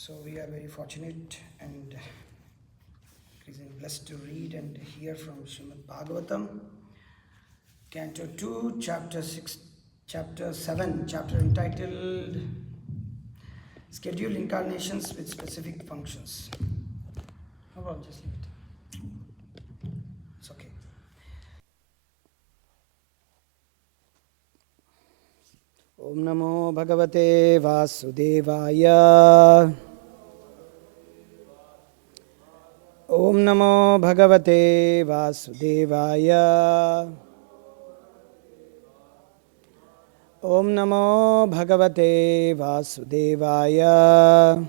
So we are very fortunate and blessed to read and hear from Srimad Bhagavatam, Canto 2, Chapter 6, Chapter 7, chapter entitled Scheduled Incarnations with Specific Functions. How about just leave it? It's okay. Om Namo Bhagavate Vasudevaya. Om Namo Bhagavate Vasudevaya. Om Namo Bhagavate Vasudevaya.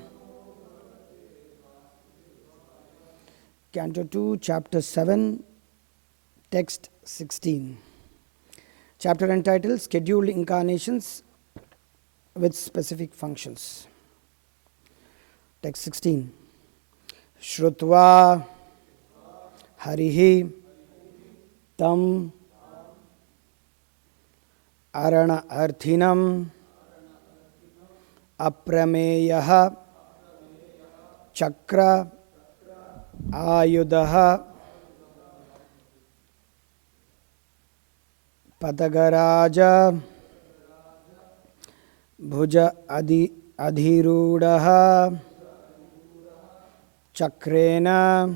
Canto 2, Chapter 7, Text 16. Chapter entitled Scheduled Incarnations with Specific Functions. Text 16. Shrutva Harihi Tam Arana Arthinam Aprameyaha Chakra Ayudaha Patagaraja Bhuja Adhirudaha Chakrena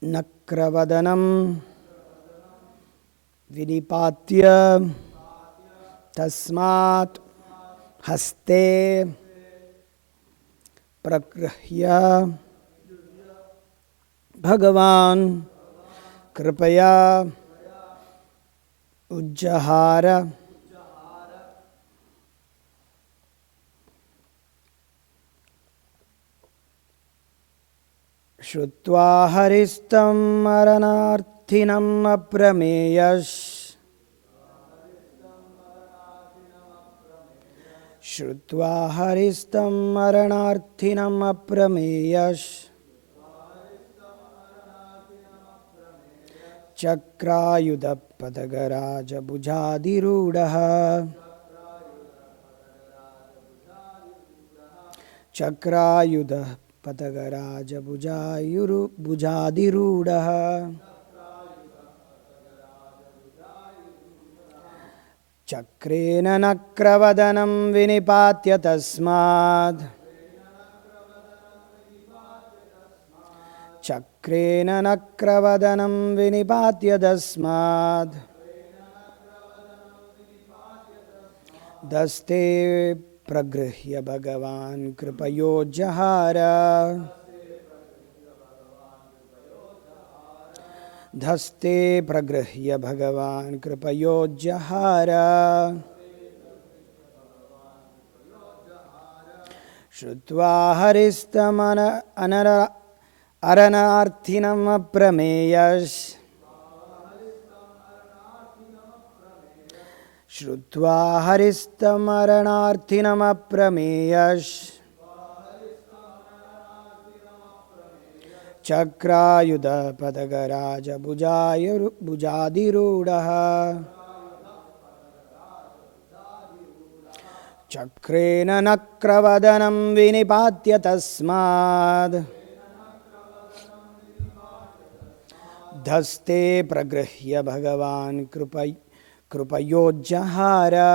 Nakravadanam Vinipatya Tasmat Haste Prakrahya Bhagavan Kripaya Ujjahara Shrutva Haristam Aranarthinam Aprameyash Shrutva Haristam Aranarthinam Aprameyash Chakrayuda Padagaraja Bhujadirudaha Chakrayuda Padagaraja Bhujadirudaha Chakrena Nakravadanam Vinipatya Tasmad Chakrena Nakravadanam Vinipatya Tasmad Daste Pragrihya Bhagavan Kripayojahara Dhaste Pragrihya Bhagavan Kripayojahara Shrutva Haristamana Aranarthinam Aprameyash Shrutva Haristam Aranarthinam Aprameyash Chakrayuda Padagaraja Bhujadirudaha Chakrena Nakravadanam Vinipatya Tasmad Dhaste Pragrihya Bhagavan Kripayojahara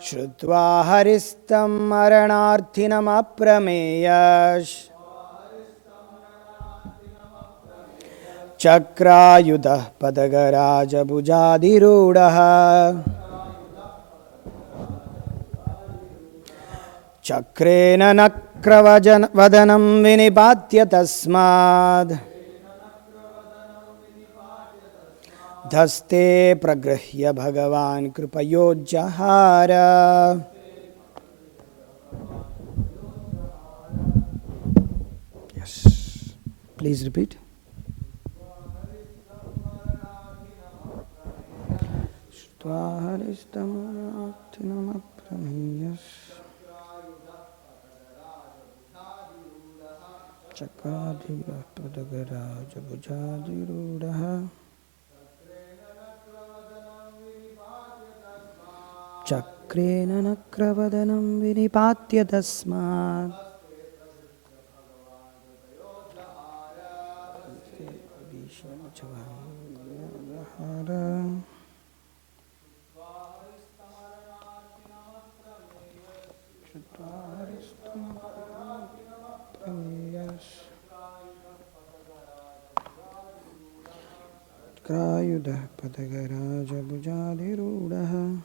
Shrutva Haristam Aranarthinam Aprameyash Chakrayuda Padagaraja Bhujadirudaha Chakrena Nakravadanam Vinipatya Tasmad Dhaste Pragrihya Bhagavan Kripayojahara Yes. Please repeat. Shtvaharistamaratinam aprameyash Chakadira Padagaraja Bhujadirudaha Chak Chakrena nakravadanam vinipatya tasmat. Krayudah padagaraja bujadirudaha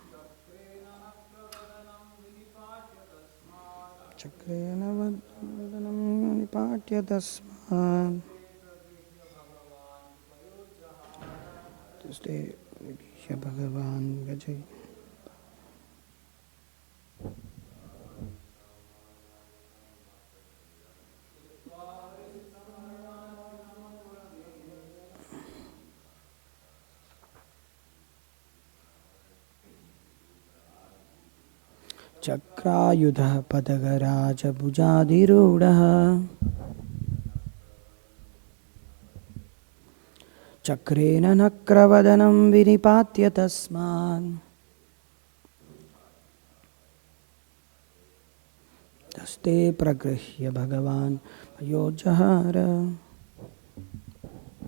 Chakrena vadanam vinipatya tasmat. Tuesday, Bhagavan Gajay. Chakrayudha padagaraja bujadirudaha Chakrena nakravadanam vinipatya tasman. Taste pragrihya Bhagavan ayojahara.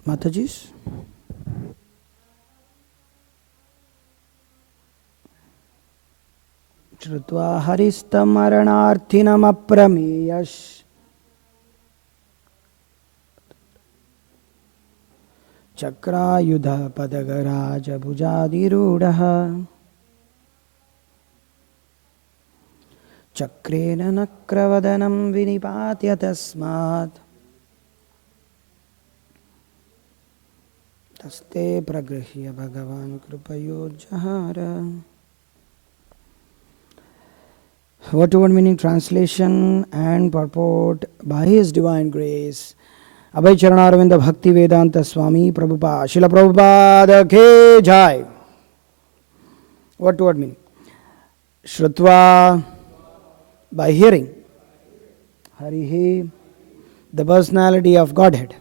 Matajis. Shrutva haristam aranarthinam aprameyash Chakrayudha padagaraja bujadirudaha Chakrena nakravadanam vinipatya tasmat. Taste pragrihya Bhagavan krupayojahara. Word to word meaning, translation and purport by His Divine Grace. Abhay Charanaravinda Bhakti Vedanta Swami Prabhupada Srila Prabhupada Ke Jai. Word to word meaning. Shrutva, by hearing. Harihi, the personality of Godhead.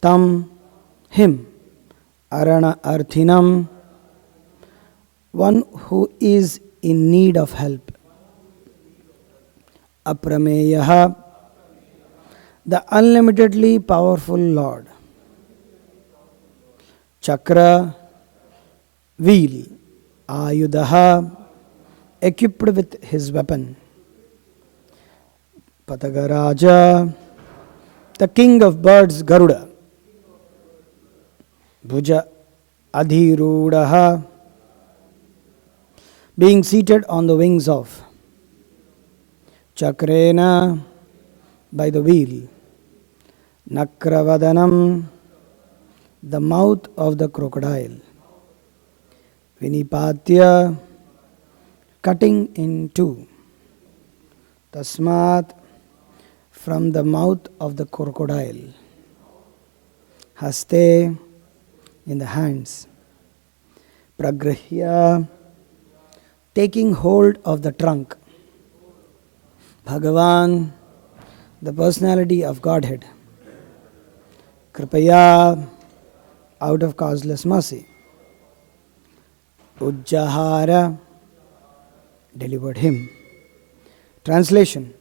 Tam, him. Arana Arthinam, one who is in need of help. Aprameyaha, the unlimitedly powerful Lord. Chakra, wheel. Ayudaha, equipped with his weapon. Patagaraja, the king of birds, Garuda. Bhuja adhirudaha, being seated on the wings of. Chakrena, by the wheel. Nakravadanam, the mouth of the crocodile. Vinipatya, cutting in two. Tasmat, from the mouth of the crocodile. Haste, in the hands. Pragrihya, taking hold of the trunk. Bhagavan, the personality of Godhead. Kripaya, out of causeless mercy. Ujjahara, delivered him. Translation.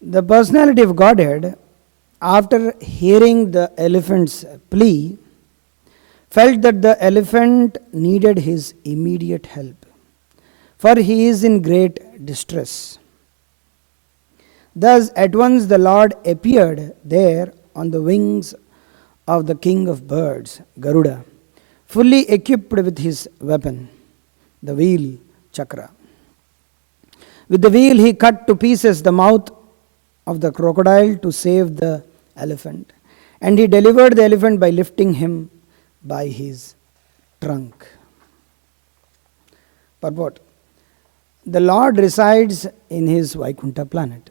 The personality of Godhead, after hearing the elephant's plea, felt that the elephant needed his immediate help, for he is in great distress. Thus at once the Lord appeared there on the wings of the king of birds, Garuda, fully equipped with his weapon, the wheel, chakra. With the wheel he cut to pieces the mouth of the crocodile to save the elephant, and he delivered the elephant by lifting him by his trunk. Purport. The Lord resides in his Vaikuntha planet.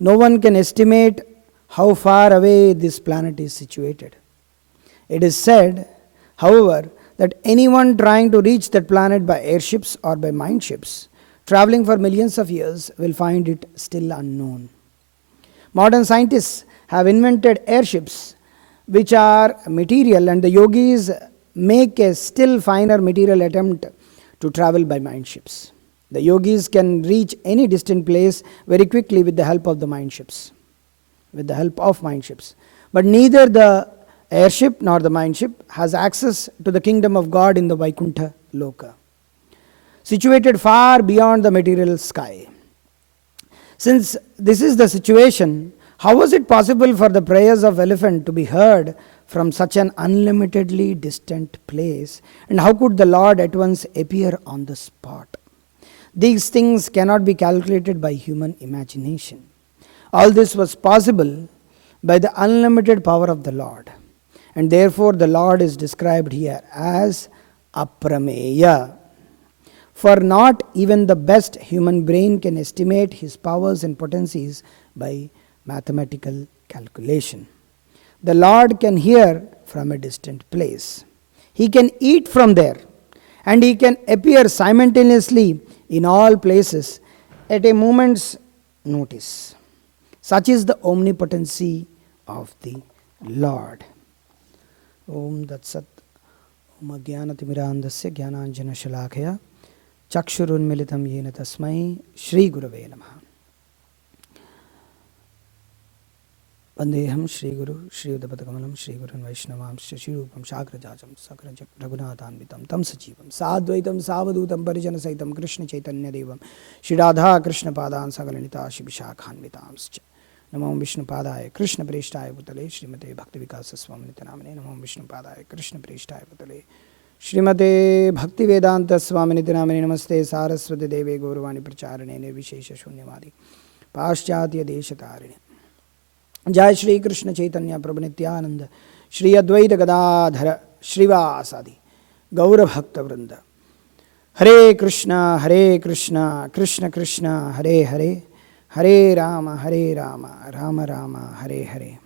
No one can estimate how far away this planet is situated. It is said, however, that anyone trying to reach that planet by airships or by mine ships, traveling for millions of years, will find it still unknown. Modern scientists have invented airships which are material, and the yogis make a still finer material attempt to travel by mind ships. The yogis can reach any distant place very quickly with the help of the mind ships. But neither the airship nor the mind ship has access to the kingdom of God in the Vaikuntha Loka, situated far beyond the material sky. Since this is the situation, how was it possible for the prayers of elephant to be heard from such an unlimitedly distant place? And how could the Lord at once appear on the spot? These things cannot be calculated by human imagination. All this was possible by the unlimited power of the Lord. And therefore the Lord is described here as Aprameya. For not even the best human brain can estimate his powers and potencies by mathematical calculation. The Lord can hear from a distant place. He can eat from there, and he can appear simultaneously in all places at a moment's notice. Such is the omnipotency of the Lord. Om Tat Sat. Om Ajnanatimirandasya Jnananjana Shalakaya Chakshurunmilitam Yena Tasmai Shri Gurave Namaha. Vandeham Shri Guru Shri Udapatakamanam Shri Gurun Vaishnavam Shri Rupam Shakrajajam Sakrajak Raghunathanvitam Tam Sajivam Sadvaitam Savadutam Parijana Saitam Krishna Chaitanya Devam Shri Radha Krishna Padan Sagalanita Shibishakhanvitamscha Namo Vishnu Padaya Krishna Preshthaya Bhutale Srimate Bhakti Vikasa Swaminita Namane Namo Vishnu Padaya Krishna Preshthaya Bhutale Srimate Bhakti Vedanta Swaminita Namane Namaste Saraswati Deve Gaurvani Pracharane Nirvishesha Shunyavadi Paschatya Deshatarine Jai Shri Krishna Chaitanya Prabhu Nityananda Shri Advaita Gadadhara Shrivasadi Gaura Bhakta Vrinda Hare Krishna Krishna Krishna Hare Hare Hare Rama Rama Rama Hare Hare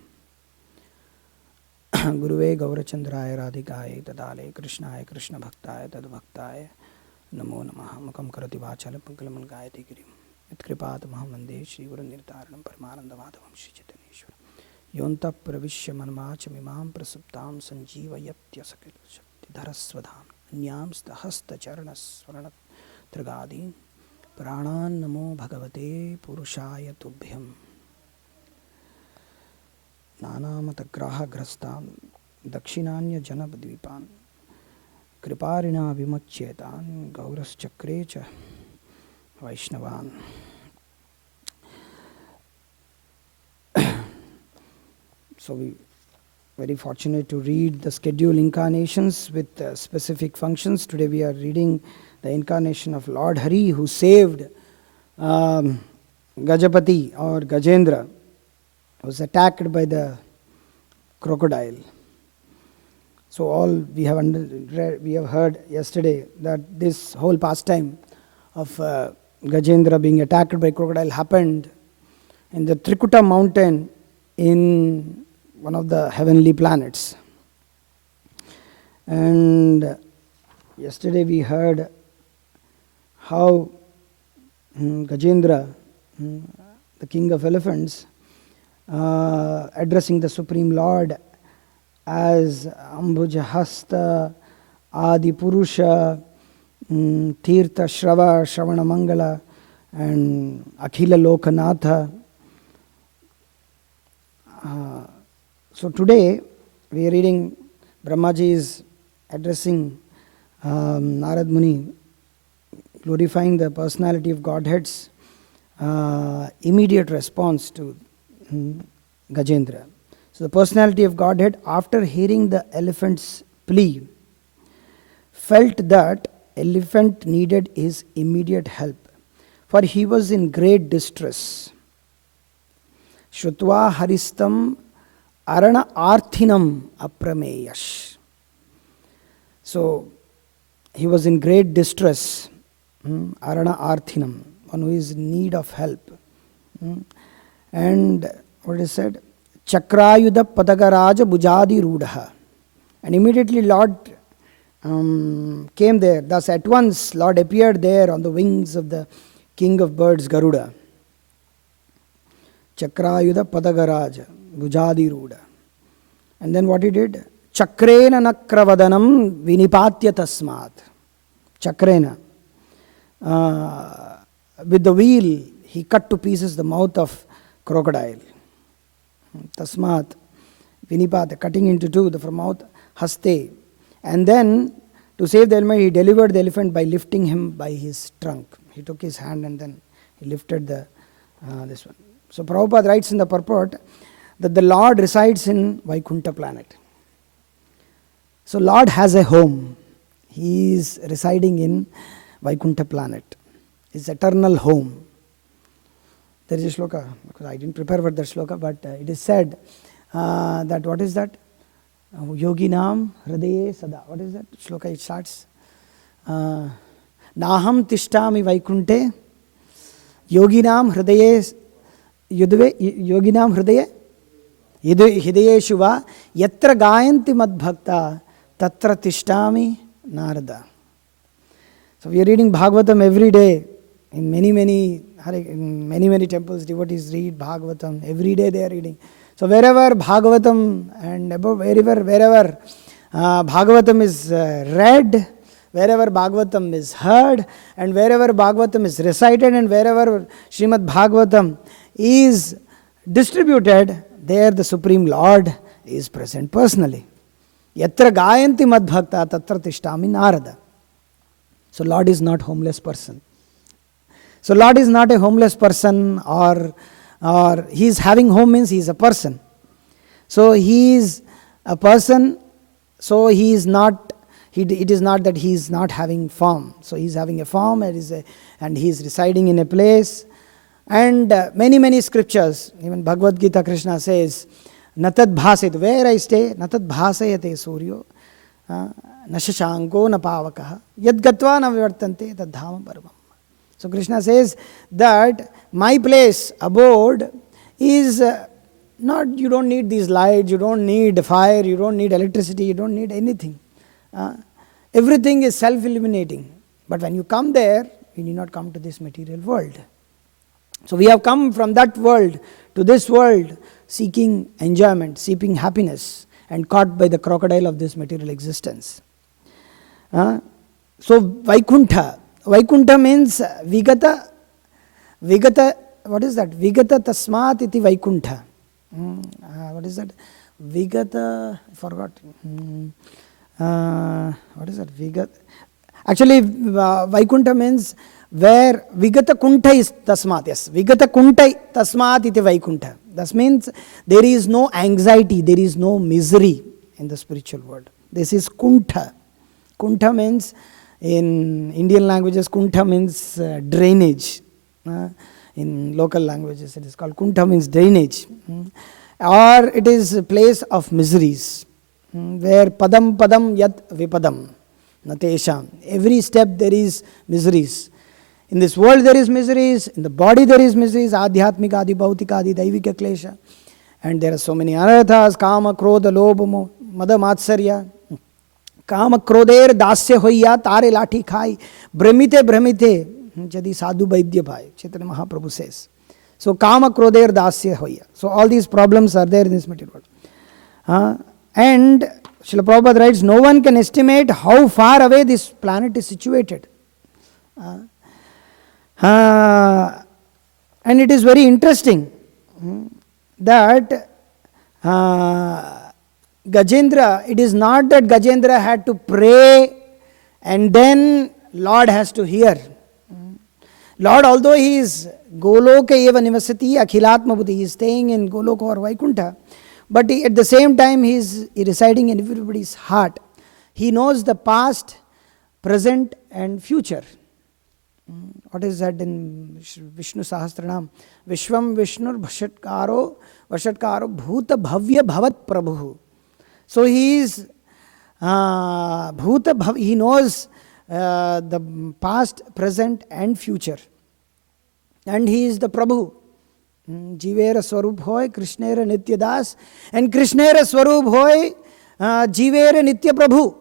Guruve Gaurachandraya Radhikaya Tadale Krishnaya Krishna Bhaktaya Tadbhaktaya Namo Namaha Mukam Karati Vachala Pankalaman Gayati Girim Yatkripata Mahamande Shri Guru Nirtaranam Paramananda Madhavam Shri Chaitanyeshwara Yonta Pravishya Manmacham Imam Prasuptam Sanjeeva Yatya Sakil Shakti Dharaswadham Nyams Dahasta Charanas Swaranat Tragadi Pranan Namo Bhagavate Purushaya Tubhyam Nanamata Graha Grastam Dakshinanya Janabadvipan Kriparina Vimacchetan Gauras Chakrecha Vaishnavan. So we very fortunate to read the scheduled incarnations with specific functions. Today we are reading the incarnation of Lord Hari, who saved Gajapati or Gajendra, was attacked by the crocodile. So all we have heard yesterday that this whole pastime of Gajendra being attacked by crocodile happened in the Trikuta mountain in one of the heavenly planets. And yesterday we heard how Gajendra, the king of elephants, addressing the Supreme Lord as Ambujahasta, Adi Purusha, Tirtha Shrava, Shravana Mangala, and Akhila Lokanatha. So today we are reading Brahmaji is addressing Narad Muni, glorifying the personality of Godhead's immediate response to Gajendra. So the personality of Godhead, after hearing the elephant's plea, felt that elephant needed his immediate help, for he was in great distress. Shrutva haristam arana arthinam aprameyash. So he was in great distress, arana arthinam, one who is in need of help. And what is said? Chakrayuda padagaraja bujadi rudha. And immediately Lord came there. Thus at once Lord appeared there on the wings of the king of birds Garuda. Chakrayuda padagaraja bujadi rudha. And then what he did? Chakrena nakravadanam vinipatya tasmat. chakrena. With the wheel, he cut to pieces the mouth of crocodile. Tasmat, Vinipata, cutting into two the mouth, haste. And then, to save the elephant, he delivered the elephant by lifting him by his trunk. He took his hand and then he lifted this one. So Prabhupada writes in the purport that the Lord resides in Vaikuntha planet. So Lord has a home. He is residing in Vaikuntha planet. His eternal home. There is a shloka, because I didn't prepare for that shloka, but it is said that, what is that? Yoginam Hridaye Sada. What is that shloka? It starts. Naham Tishtami Vaikunte Yoginam Hridaye Yoginam Hridaye Hridaye Shuva Yatra Gayanti Madbhakta Tatra Tishtami Narada. So we are reading Bhagavatam every day. In many temples, devotees read Bhagavatam. Every day they are reading. So wherever Bhagavatam and wherever Bhagavatam is read, wherever Bhagavatam is heard, and wherever Bhagavatam is recited, and wherever Srimad Bhagavatam is distributed, there the Supreme Lord is present personally. Yatra gayanti madbhakta tatra tishtami narada. So Lord is not homeless person. So Lord is not a homeless person, or he is having home means he is a person. So he is a person, so he is not, it is not that he is not having form. So he is having a form and he is residing in a place. And many scriptures, even Bhagavad Gita, Krishna says, Natad bhasayat, where I stay, Natad bhasayate suryo, nashashanko napavakaha, yad gatva na vivartante tad dhama parvam. So Krishna says that my place, abode, is not, you don't need these lights, you don't need fire, you don't need electricity, you don't need anything. Everything is self-illuminating. But when you come there, you need not come to this material world. So we have come from that world to this world seeking enjoyment, seeking happiness, and caught by the crocodile of this material existence. So Vaikuntha means Vigata, what is that? Vigata Tasmat iti Vaikuntha. What is that? Vigata, I forgot. What is that? Vigata. Actually, Vaikuntha means where Vigata Kuntha is Tasmat. Yes, Vigata Kuntha Tasmat iti Vaikuntha. That means there is no anxiety, there is no misery in the spiritual world. This is Kuntha. Kuntha means, in Indian languages, Kuntha means drainage. In local languages, it is called Kuntha means drainage. Or it is a place of miseries, where padam yat vipadam natesham. Every step there is miseries. In this world there is miseries, in the body there is miseries, adhyatmika adi, bhautika adi, daivika klesha. And there are so many anarthas, kama, krodha, lobha, mada, matsarya. Kama kroder dasya hoya tare lathi khai brahmite jadi sadhu vaidya bhai, Chaitanya Mahaprabhu says. So kama kroder dasya hoya. So all these problems are there in this material world. And Srila Prabhupada writes, no one can estimate how far away this planet is situated. And it is very interesting that Gajendra, it is not that Gajendra had to pray and then Lord has to hear. Lord, although he is Goloka eva nivasati akhilatma buddhi, he is staying in Goloka or Vaikuntha, but at the same time he is residing in everybody's heart. He knows the past, present and future. What is that in Vishnu Sahasranam? Vishwam Vishnur Vashatkaro Bhuta Bhavya Bhavat Prabhu. So he is Bhuta Bhav, he knows the past, present and future. And he is the Prabhu. Jivera Swarup hoy, Krishnera Nitya Das, and Krishnera Swarup hoy, Jivera Nitya Prabhu.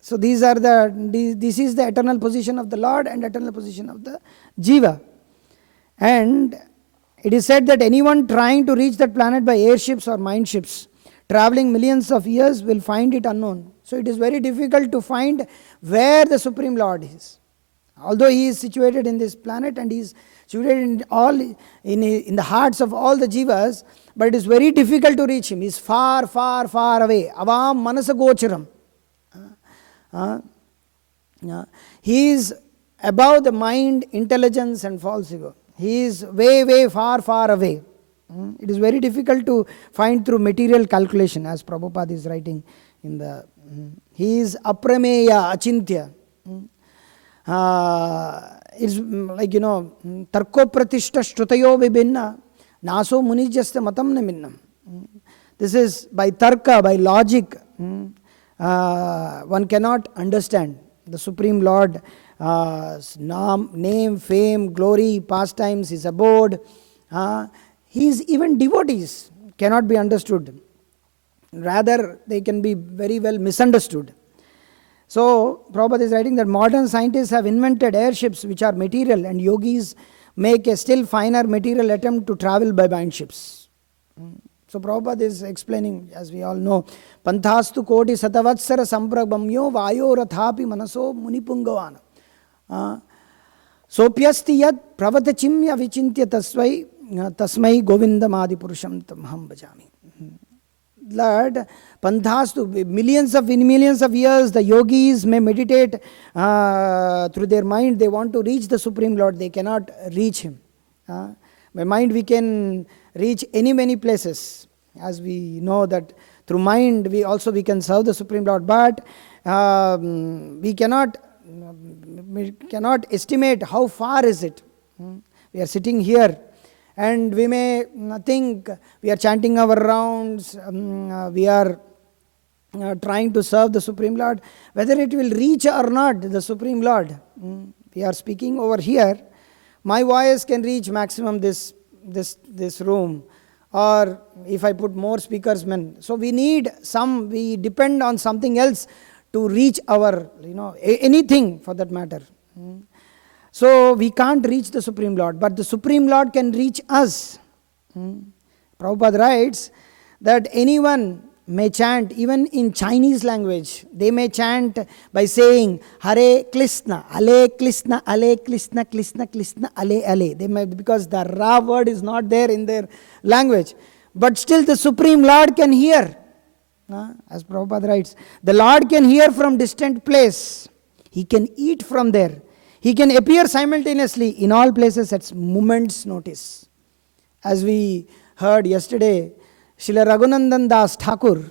So this is the eternal position of the Lord and eternal position of the Jiva. And it is said that anyone trying to reach that planet by airships or mineships, traveling millions of years, will find it unknown. So it is very difficult to find where the Supreme Lord is. Although he is situated in this planet and he is situated in the hearts of all the jivas, but it is very difficult to reach him. He is far, far, far away. Avam manasa gocharam. He is above the mind, intelligence and false ego. He is way, way, far, far away. It is very difficult to find through material calculation, as Prabhupada is writing in the. He is aprameya, achintya. It's like, tarko pratishta shrutayo vibhinna naso munijyasya matam naminnam. This is by tarka, by logic. One cannot understand the Supreme Lord. Name, fame, glory, pastimes, his abode. His even devotees cannot be understood. Rather, they can be very well misunderstood. So, Prabhupada is writing that modern scientists have invented airships which are material, and yogis make a still finer material attempt to travel by mind ships. So, Prabhupada is explaining, as we all know, Panthastu koti satavatsara samprabhamyo vayo rathapi manaso munipungavana. Sopyasti yad pravatachimya vichintya tasmai govindamadi purusham tamham bhajami. That Panthastu, millions of years, the yogis may meditate through their mind. They want to reach the Supreme Lord. They cannot reach him. By mind we can reach many places. As we know that through mind we can serve the Supreme Lord. But we cannot estimate how far is it. We are sitting here and we may think we are chanting our rounds, we are trying to serve the Supreme Lord. Whether it will reach or not the Supreme Lord, we are speaking over here. My voice can reach maximum this room, or if I put more speakers, so we depend on something else to reach our, anything for that matter. So we can't reach the Supreme Lord, but the Supreme Lord can reach us. Prabhupada writes that anyone may chant, even in Chinese language, they may chant by saying Hare Krsna, Ale Krsna, Ale Krsna, Krsna Krsna, Ale Ale. They may, because the Ra word is not there in their language, but still the Supreme Lord can hear. As Prabhupada writes, the Lord can hear from distant place. He can eat from there. He can appear simultaneously in all places at moment's notice. As we heard yesterday, Srila Raghunandan Das Thakur,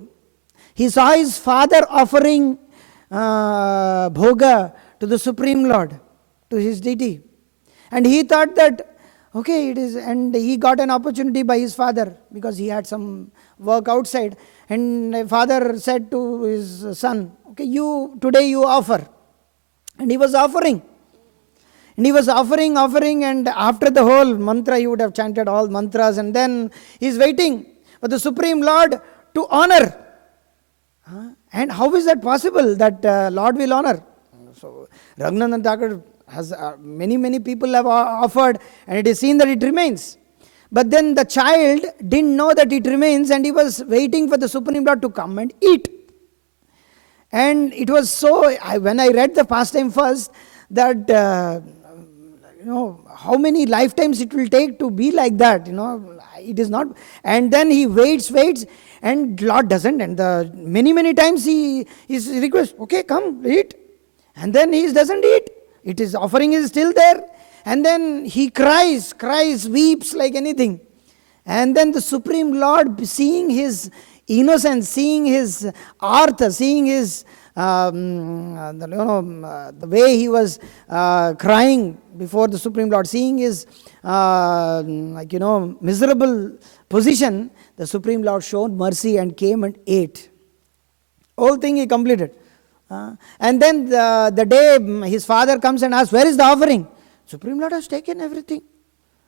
he saw his father offering bhoga to the Supreme Lord, to his deity. And he thought that, okay, it is, and he got an opportunity by his father because he had some work outside. And the father said to his son, okay, today you offer. And he was offering. And he was offering, and after the whole mantra, he would have chanted all mantras, and then he is waiting for the Supreme Lord to honor. And how is that possible that Lord will honor? So Raghunandan Thakur has many people have offered, and it is seen that it remains. But then the child didn't know that it remains, and he was waiting for the Supreme Lord to come and eat. And it was so, when I read the pastime first, that how many lifetimes it will take to be like that, it is not. And then he waits, and Lord doesn't. And many times he requests, okay, come, eat. And then he doesn't eat. His offering is still there. And then he cries, weeps like anything. And then the Supreme Lord, seeing his innocence, seeing his artha, seeing his the way he was crying before the Supreme Lord, seeing his miserable position, the Supreme Lord showed mercy and came and ate. Whole thing he completed. And then the day his father comes and asks, where is the offering? Supreme Lord has taken everything.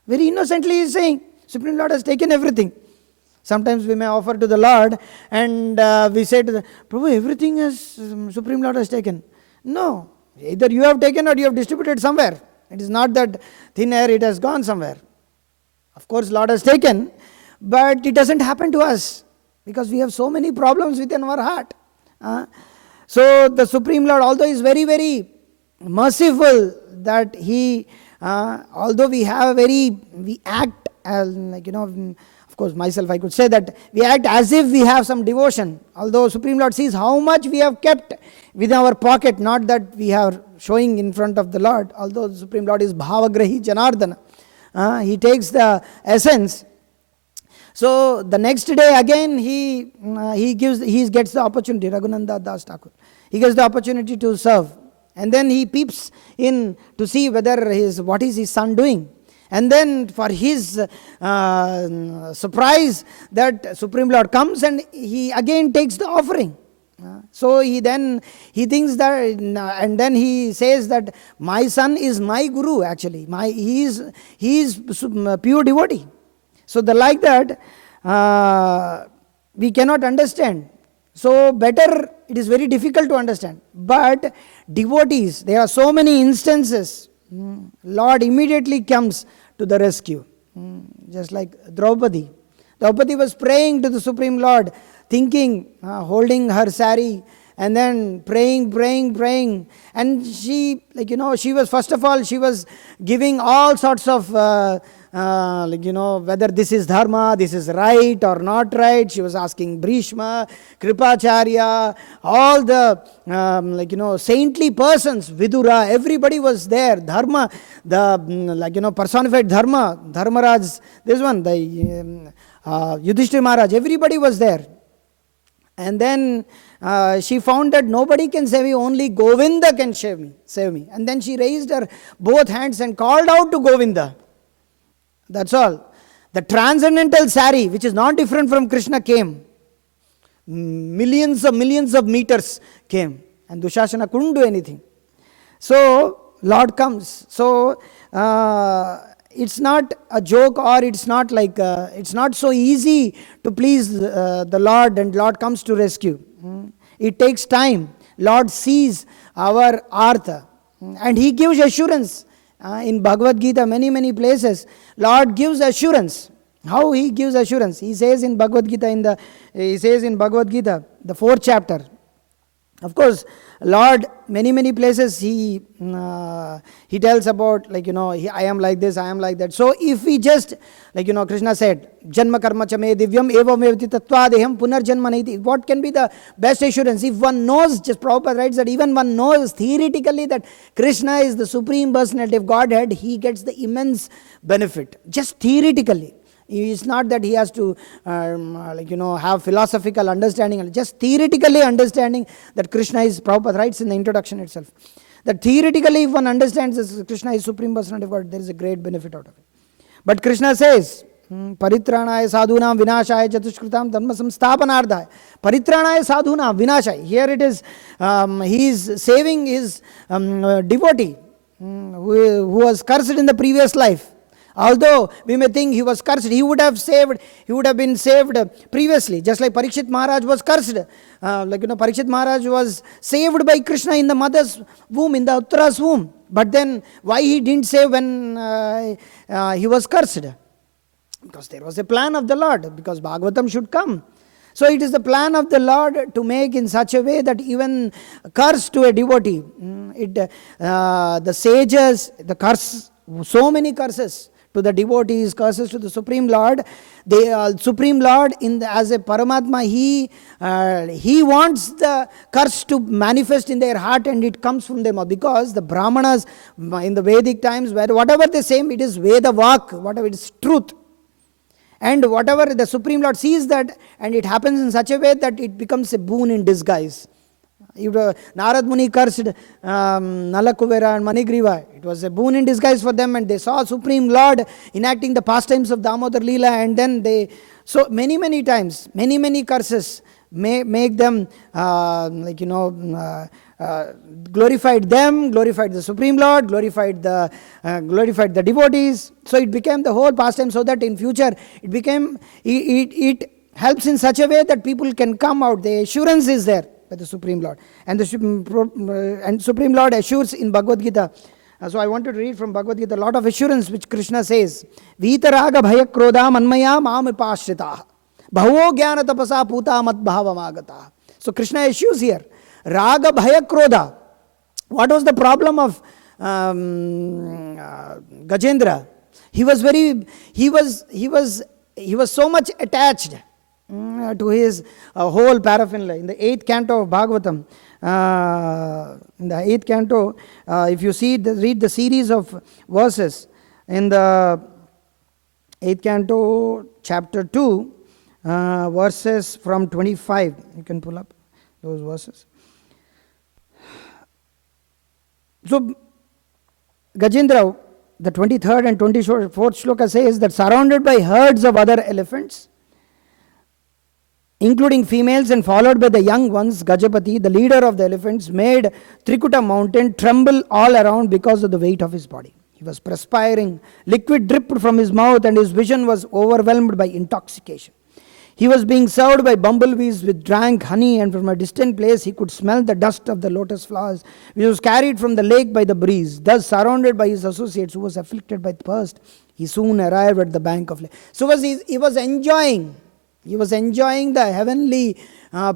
Very innocently he is saying, Supreme Lord has taken everything. Sometimes we may offer to the Lord and we say to the Prabhu, everything has Supreme Lord has taken. No, either you have taken or you have distributed somewhere. It is not that thin air, it has gone somewhere. Of course, Lord has taken, but it doesn't happen to us because we have so many problems within our heart. So the Supreme Lord, although is very, very merciful, that he, although we act like, of course myself I could say that we act as if we have some devotion, although Supreme Lord sees how much we have kept within our pocket, not that we are showing in front of the Lord, although the Supreme Lord is Bhavagrahi Janardana. He takes the essence. So the next day again he gets the opportunity, Raghunanda Das Thakur, he gets the opportunity to serve, and then he peeps in to see whether what is his son doing. And then for his surprise, that Supreme Lord comes and he again takes the offering. So he thinks that, and then he says that my son is my guru actually. He is pure devotee. So like that, we cannot understand. So better, it is very difficult to understand. But devotees, there are so many instances, Lord immediately comes to the rescue. Just like Draupadi. Draupadi was praying to the Supreme Lord, thinking, holding her sari, and then praying. And she, she was, first of all, she was giving all sorts of, whether this is dharma, this is right or not right. She was asking Bhishma, Kripacharya, all the, saintly persons, Vidura, everybody was there. Dharma, the, personified dharma, Dharmaraj, this one, the Yudhishthira Maharaj, everybody was there. And then she found that nobody can save me, only Govinda can save me. And then she raised her both hands and called out to Govinda. That's all. The transcendental sari, which is not different from Krishna, came. Millions of meters came. And Dushasana couldn't do anything. So, Lord comes. So, it's not a joke, or it's not like, it's not so easy to please the Lord, and Lord comes to rescue. It takes time. Lord sees our artha, and He gives assurance. In Bhagavad Gita, many places, Lord gives assurance. How He gives assurance? He says in Bhagavad Gita, the 4th chapter. Of course, Lord, many places He tells about, I am like this, I am like that. So if we just, Krishna said, Janma karma chame divyam evam evati tattvadeham punarjanma naiti. What can be the best assurance? If one knows, just Prabhupada writes that even one knows theoretically that Krishna is the Supreme Personality of Godhead, he gets the immense benefit. Just theoretically. It's not that he has to, have philosophical understanding. Just theoretically understanding that Krishna is, Prabhupada writes in the introduction itself, that theoretically if one understands that Krishna is Supreme Personality of God, there is a great benefit out of it. But Krishna says, Paritranaya sadhunam vinashaya chatushkritam dhamma samsthapanardhaya. Paritranaya sadhunam vinashaya. Here it is, he is saving his devotee who was cursed in the previous life. Although we may think he was cursed, he would have been saved previously, just like Parikshit Maharaj was cursed. Parikshit Maharaj was saved by Krishna in the mother's womb, in the Uttara's womb. But then why he didn't save when he was cursed? Because there was a plan of the Lord, because Bhagavatam should come. So it is the plan of the Lord to make in such a way that even curse to a devotee, the sages, the curse, so many curses to the devotees, curses to the Supreme Lord. The Supreme Lord, as a Paramatma, He wants the curse to manifest in their heart, and it comes from them. Because the Brahmanas in the Vedic times, whatever they say, it is Veda Vak, whatever it is truth. And whatever the Supreme Lord sees that, and it happens in such a way that it becomes a boon in disguise. Narad Muni cursed Nalakuvera and Manigriva. It was a boon in disguise for them, and they saw Supreme Lord enacting the pastimes of Damodar Leela, and then so many times, many curses make them, glorified them, glorified the Supreme Lord, glorified the devotees. So it became the whole pastime, so that in future it helps in such a way that people can come out. The assurance is there by the Supreme Lord. And the Supreme Lord assures in Bhagavad Gita. So I wanted to read from Bhagavad Gita a lot of assurance which Krishna says. Vitaraga bhaya krodha manmaya mamipashrita. Bhavo jnana tapasa puta mat bhava magata. So Krishna assures here. Raga Bhaya Krodha. What was the problem of Gajendra? He was so much attached to his whole paraphernalia. In the 8th canto of Bhagavatam, in the 8th canto, if you read the series of verses in the 8th canto, chapter 2, verses from 25, you can pull up those verses. So, Gajendra, the 23rd and 24th shloka says that surrounded by herds of other elephants, including females and followed by the young ones, Gajapati, the leader of the elephants, made Trikuta mountain tremble all around because of the weight of his body. He was perspiring, liquid dripped from his mouth, and his vision was overwhelmed by intoxication. He was being served by bumblebees which drank honey, and from a distant place he could smell the dust of the lotus flowers, which was carried from the lake by the breeze. Thus, surrounded by his associates who was afflicted by thirst, he soon arrived at the bank of lake. So he was enjoying the heavenly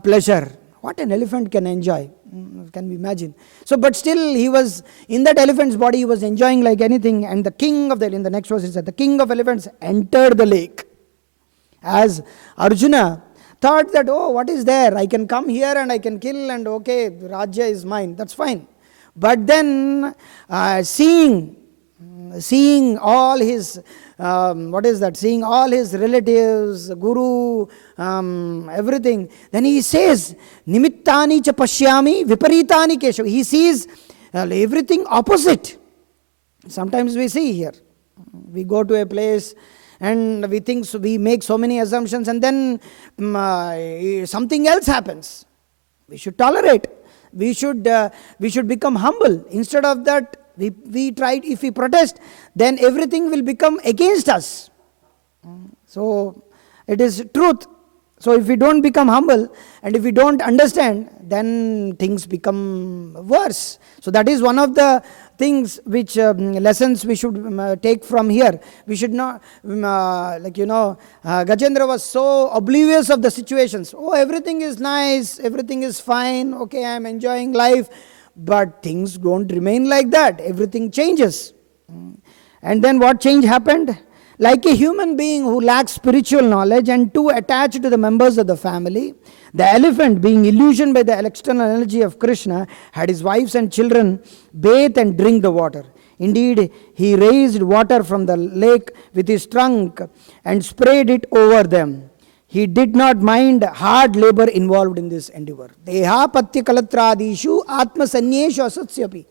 pleasure. What an elephant can enjoy, can we imagine? So, but still he was in that elephant's body, he was enjoying like anything. And the king of in the next verse it said, the king of elephants entered the lake. As Arjuna thought that, oh, what is there? I can come here and I can kill, and okay, Rajya is mine. That's fine. But then seeing all his seeing all his relatives, guru, everything, then he says, Nimittani cha pashyami viparitani Kesava. He sees everything opposite. Sometimes we see here, we go to a place and we think, so we make so many assumptions, and then something else happens. We should tolerate. We should become humble. Instead of that, we try, if we protest, then everything will become against us. So it is truth. So if we don't become humble and if we don't understand, then things become worse. So that is one of the things which lessons we should take from here. We should not, Gajendra was so oblivious of the situations. Oh, everything is nice, everything is fine, okay, I am enjoying life. But things don't remain like that. Everything changes. And then what change happened? Like a human being who lacks spiritual knowledge and too attached to the members of the family, the elephant, being illusioned by the external energy of Krishna, had his wives and children bathe and drink the water. Indeed, he raised water from the lake with his trunk and sprayed it over them. He did not mind hard labor involved in this endeavor. Deha patya kalatradishu atma sanyeshu asatyapi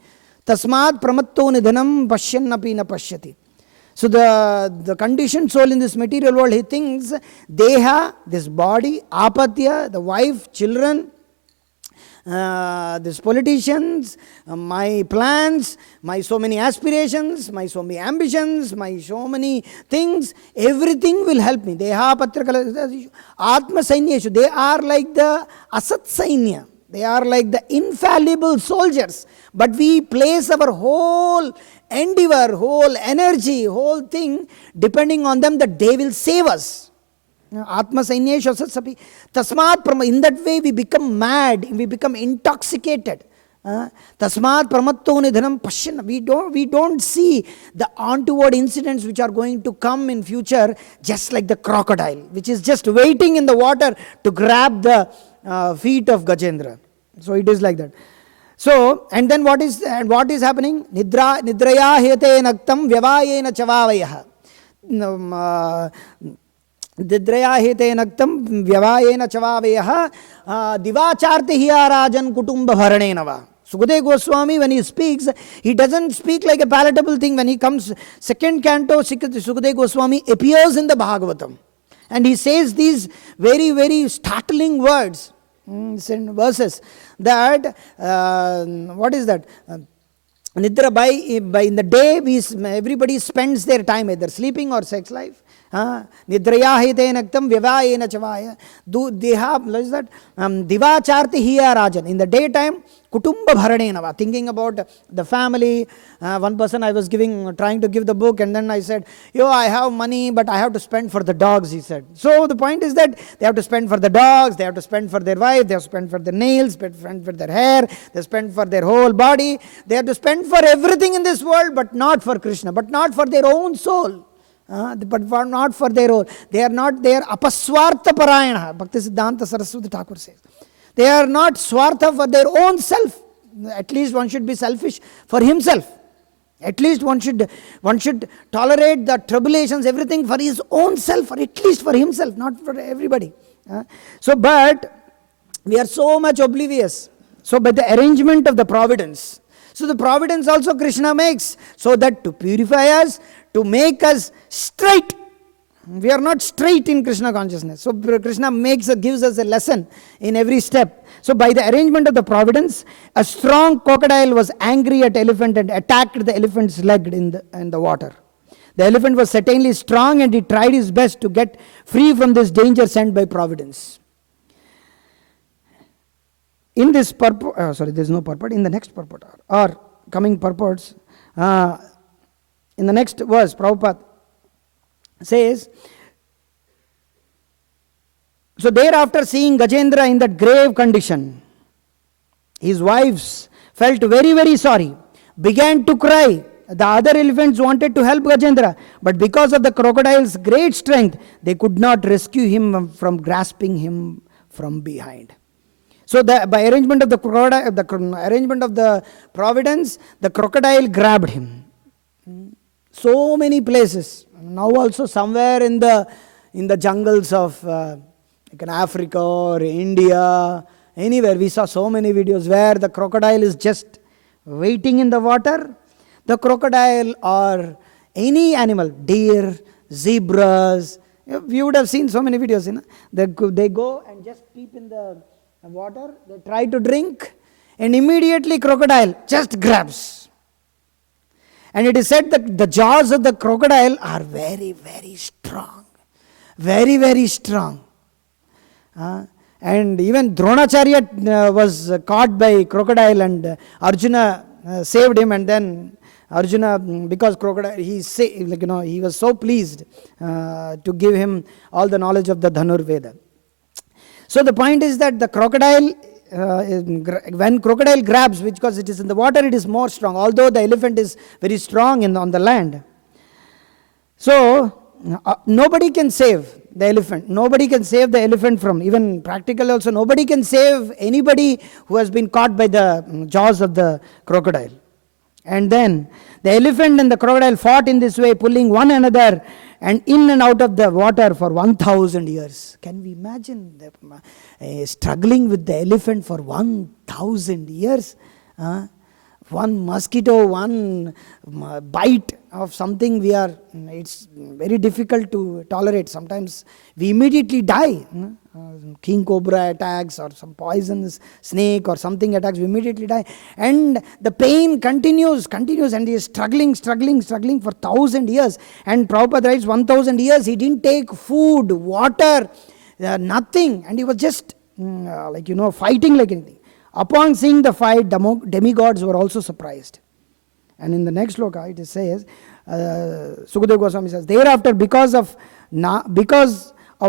tasmad pramatto nidhanam pashyannapi na pashyati. So the conditioned soul in this material world, he thinks deha, this body, apatya, the wife, children, these politicians, my plans, my so many aspirations, my so many ambitions, my so many things, everything will help me. Deha patra atma sainyeshu. They are like the asat sainya. They are like the infallible soldiers. But we place our whole endeavor, whole energy, whole thing depending on them, that they will save us. Atma sainyeshu asatsapi. Tasmat prama. In that way we become mad, we become intoxicated. Tasmat pramatto nidhanam pashyana. We don't see the untoward incidents which are going to come in future, just like the crocodile, which is just waiting in the water to grab the feet of Gajendra. So it is like that. So, and then what is happening? Nidraya hete naktam vyavayena chavavayaha. Nidraya hete naktam vyavayena chavavayaha divacharti hiya rajan kutumba bharanenava. Sukadeva Goswami, when he speaks, he doesn't speak like a palatable thing. When he comes, second canto, Sukadeva Goswami appears in the Bhagavatam. And he says these very, very startling words, verses, that, what is that? Nidra, by in the day, everybody spends their time either sleeping or sex life. Nidrayahite naktam vyavayena chavaya. They have, what is that? Divacharti hiya rajan. In the daytime, kutumba bharanenava, thinking about the family. One person I was trying to give the book, and then I said, I have money, but I have to spend for the dogs, he said. So the point is that they have to spend for the dogs, they have to spend for their wife, they have to spend for their nails, spend for their hair, they spend for their whole body. They have to spend for everything in this world, but not for Krishna, but not for their own soul. But not for their own. They are not there. Apaswartha parayana. Bhakti Siddhanta Saraswati Thakur says. They are not swartha for their own self. At least one should be selfish for himself. At least one should tolerate the tribulations, everything for his own self, or at least for himself, not for everybody. But we are so much oblivious. So by the arrangement of the providence. So the providence also Krishna makes, so that to purify us, to make us straight. We are not straight in Krishna consciousness. So Krishna gives us a lesson in every step. So by the arrangement of the providence, a strong crocodile was angry at elephant and attacked the elephant's leg in the water. The elephant was certainly strong, and he tried his best to get free from this danger sent by providence. In this purport, there is no purport. In the next purport or coming purports, in the next verse, Prabhupada says, so thereafter, seeing Gajendra in that grave condition, his wives felt very, very sorry, began to cry. The other elephants wanted to help Gajendra, but because of the crocodile's great strength, they could not rescue him from grasping him from behind. So by arrangement of the crocodile, arrangement of the providence, the crocodile grabbed him. So many places. Now also somewhere in the jungles of like in Africa or India, anywhere we saw so many videos where the crocodile is just waiting in the water. The crocodile or any animal, deer, zebras, we would have seen so many videos. They go and just peep in the water, they try to drink, and immediately crocodile just grabs. And it is said that the jaws of the crocodile are very, very strong. Very, very strong. And even Dronacharya was caught by crocodile, and Arjuna saved him, and then Arjuna, because crocodile, he was so pleased to give him all the knowledge of the Dhanur Veda. So the point is that the crocodile, when crocodile grabs, because it is in the water, it is more strong, although the elephant is very strong on the land. So nobody can save the elephant. Nobody can save the elephant from, even practical also, nobody can save anybody who has been caught by the jaws of the crocodile. And then the elephant and the crocodile fought in this way, pulling one another and in and out of the water for 1,000 years. Can we imagine struggling with the elephant for 1,000 years? One mosquito, one bite of something, it's very difficult to tolerate. Sometimes we immediately die. King cobra attacks, or some poisonous snake or something attacks, we immediately die. And the pain continues, and he is struggling for 1,000 years. And Prabhupada writes, 1,000 years he didn't take food, water, nothing. And he was just fighting like anything. Upon seeing the fight, demigods were also surprised. And in the next sloka, it says, Sukadeva Goswami says, thereafter, because of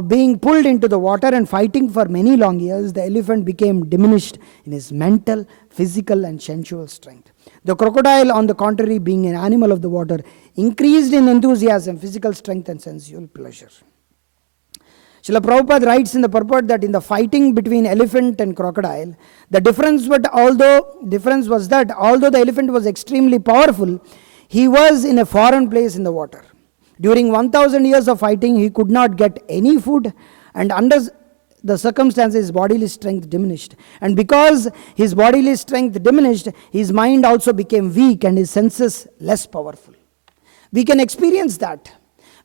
being pulled into the water and fighting for many long years, the elephant became diminished in his mental, physical and sensual strength. The crocodile, on the contrary, being an animal of the water, increased in enthusiasm, physical strength and sensual pleasure. Srila Prabhupada writes in the purport that in the fighting between elephant and crocodile, the difference was that although the elephant was extremely powerful, he was in a foreign place in the water. During 1,000 years of fighting, he could not get any food, and under the circumstances, his bodily strength diminished. And because his bodily strength diminished, his mind also became weak and his senses less powerful. We can experience that.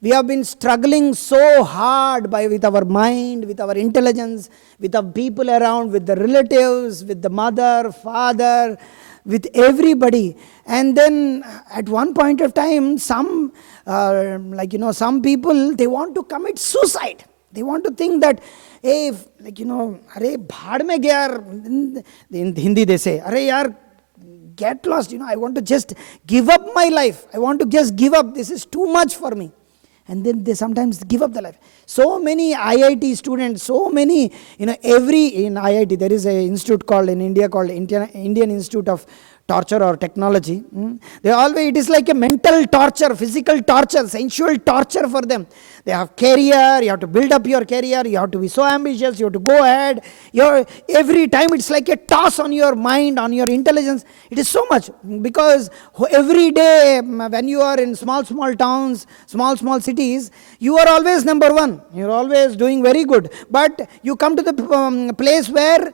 We have been struggling so hard with our mind, with our intelligence, with the people around, with the relatives, with the mother, father, with everybody. And then at one point of time, some some people, they want to commit suicide. They want to think that, hey, अरे भाड़ में गया यार, in Hindi they say, अरे यार, get lost, I want to just give up my life. I want to just give up. This is too much for me. And then they sometimes give up the life. So many IIT students, so many, in IIT there is an institute called in India called Indian Institute of Torture or Technology. It is like a mental torture, physical torture, sensual torture for them. They have career, you have to build up your career, you have to be so ambitious, you have to go ahead. Every time it's like a toss on your mind, on your intelligence. It is so much, because every day when you are in small towns, small cities, you are always number one. You are always doing very good. But you come to the place where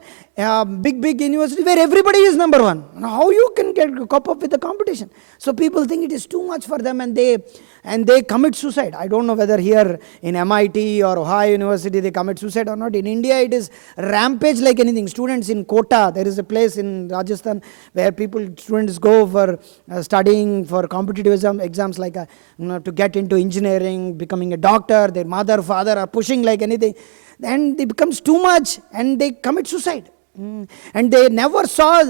big university where everybody is number one. How you can cope up with the competition? So people think it is too much for them, and they commit suicide. I don't know whether here in MIT or Ohio University they commit suicide or not. In India it is rampage like anything. Students in Kota, there is a place in Rajasthan where students go for studying for competitive exams like to get into engineering, becoming a doctor. Their mother, father are pushing like anything. And it becomes too much and they commit suicide. And they never saw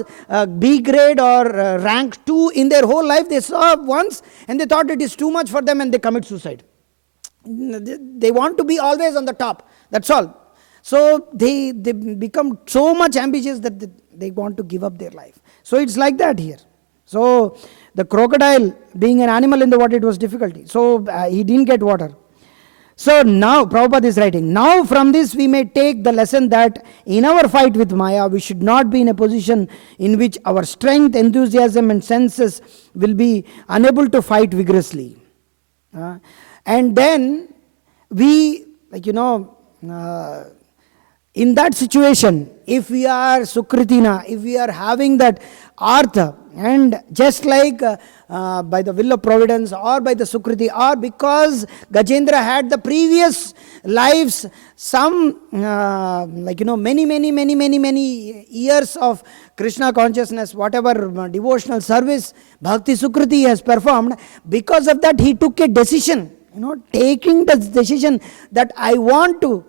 B grade or rank 2 in their whole life. They saw once and they thought it is too much for them and they commit suicide. They want to be always on the top. That's all. So they become so much ambitious that they want to give up their life. So it's like that here. So the crocodile, being an animal in the water, it was difficulty. So he didn't get water. So now, Prabhupada is writing, now from this we may take the lesson that in our fight with Maya, we should not be in a position in which our strength, enthusiasm and senses will be unable to fight vigorously. And then we, in that situation, if we are Sukritina, if we are having that Artha, and just like by the will of providence or by the Sukriti, or because Gajendra had the previous lives, some many years of Krishna consciousness, whatever devotional service Bhakti Sukriti has performed, because of that he took a decision, taking the decision that I want to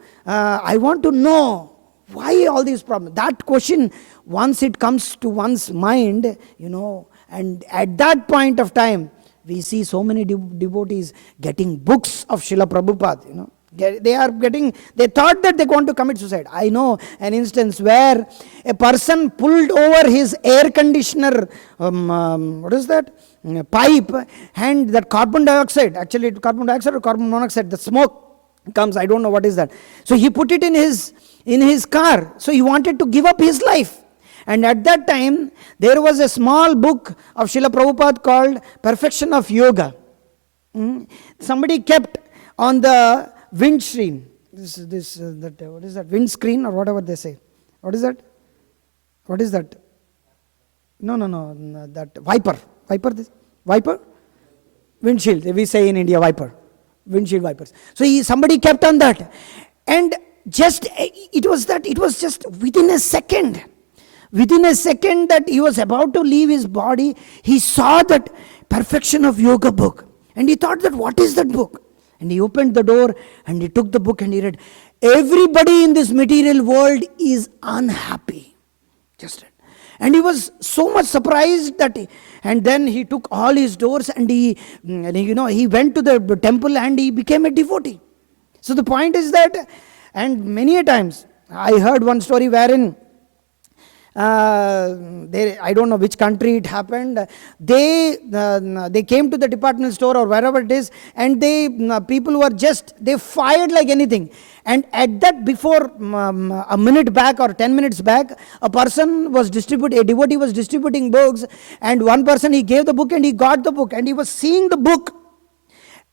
know why all these problems. That question, once it comes to one's mind, and at that point of time, we see so many devotees getting books of Srila Prabhupada, they thought that they want to commit suicide. I know an instance where a person pulled over his air conditioner, pipe, and that carbon dioxide or carbon monoxide, the smoke comes, I don't know what is that. So he put it in his car. So he wanted to give up his life. And at that time, there was a small book of Srila Prabhupada called Perfection of Yoga. Somebody kept on the windscreen. What is that? Windscreen or whatever they say. What is that? No. That viper. Viper? Windshield. We say in India viper. Windshield wipers. So somebody kept on that. And it was just within a second. Within a second that he was about to leave his body, he saw that Perfection of Yoga book. And he thought that, what is that book? And he opened the door and he took the book and he read, everybody in this material world is unhappy. And he was so much surprised and then he took all his doors and he went to the temple and he became a devotee. So the point is that, and many a times, I heard one story wherein I don't know which country it happened. They came to the department store or wherever it is, and people were they fired like anything. And at that, before a minute back or 10 minutes back, a devotee was distributing books, and one person, he gave the book and he got the book and he was seeing the book.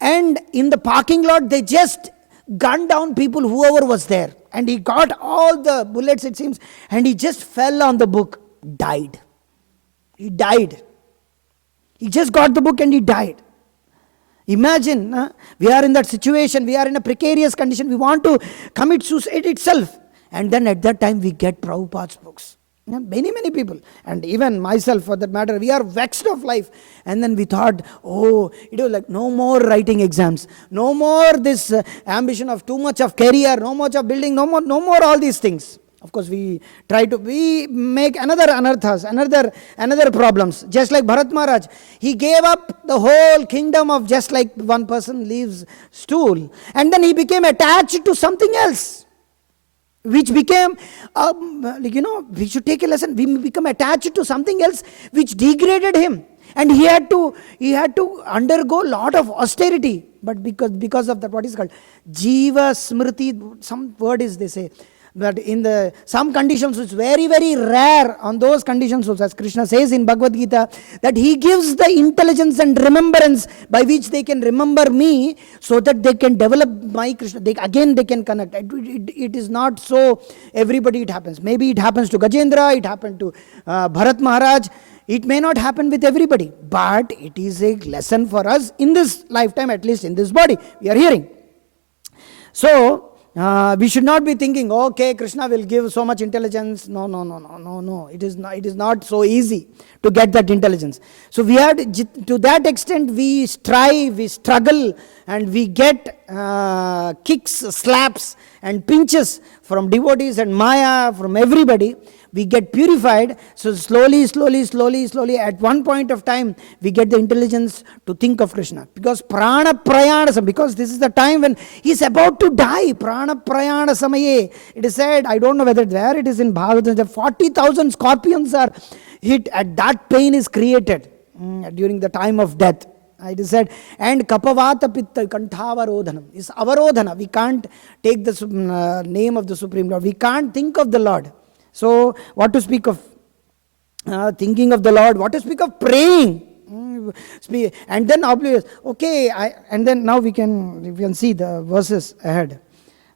And in the parking lot, they just gunned down people, whoever was there. And he got all the bullets, it seems, and he just fell on the book, died. He died. He just got the book and he died. Imagine, we are in that situation, we are in a precarious condition, we want to commit suicide itself. And then at that time we get Prabhupada's books. Many people, and even myself for that matter, we are vexed of life. And then we thought, oh, it was like no more writing exams, no more this ambition of too much of career, no much of building, no more all these things. Of course, we make another anarthas, another problems. Just like Bharat Maharaj, he gave up the whole kingdom of just like one person leaves stool, and then he became attached to something else, which became, we should take a lesson. We become attached to something else which degraded him, and he had to undergo a lot of austerity. But because of that, what is called Jiva Smriti, some word is they say. But in some conditions, it's very, very rare. On those conditions, as Krishna says in Bhagavad Gita, that he gives the intelligence and remembrance by which they can remember me, so that they can develop my Krishna. They can connect. It is not so everybody it happens. Maybe it happens to Gajendra, it happened to Bharat Maharaj. It may not happen with everybody, but it is a lesson for us in this lifetime, at least in this body. We are hearing. So, we should not be thinking, okay, Krishna will give so much intelligence. No. It is not so easy to get that intelligence. So we have to that extent we strive, we struggle, and we get kicks, slaps, and pinches from devotees and Maya, from everybody. We get purified. So slowly, at one point of time, we get the intelligence to think of Krishna. Because prana prayana, because this is the time when he is about to die. Prana prayana samaye. It is said, I don't know where it is in Bhagavatam, 40,000 scorpions are hit. At that pain is created during the time of death. It is said, and kapavata pitta kantavarodhanam is avarodhana. We can't take the name of the Supreme Lord. We can't think of the Lord. So, what to speak of thinking of the Lord? What to speak of praying? And then obvious. Okay, and then now we can see the verses ahead.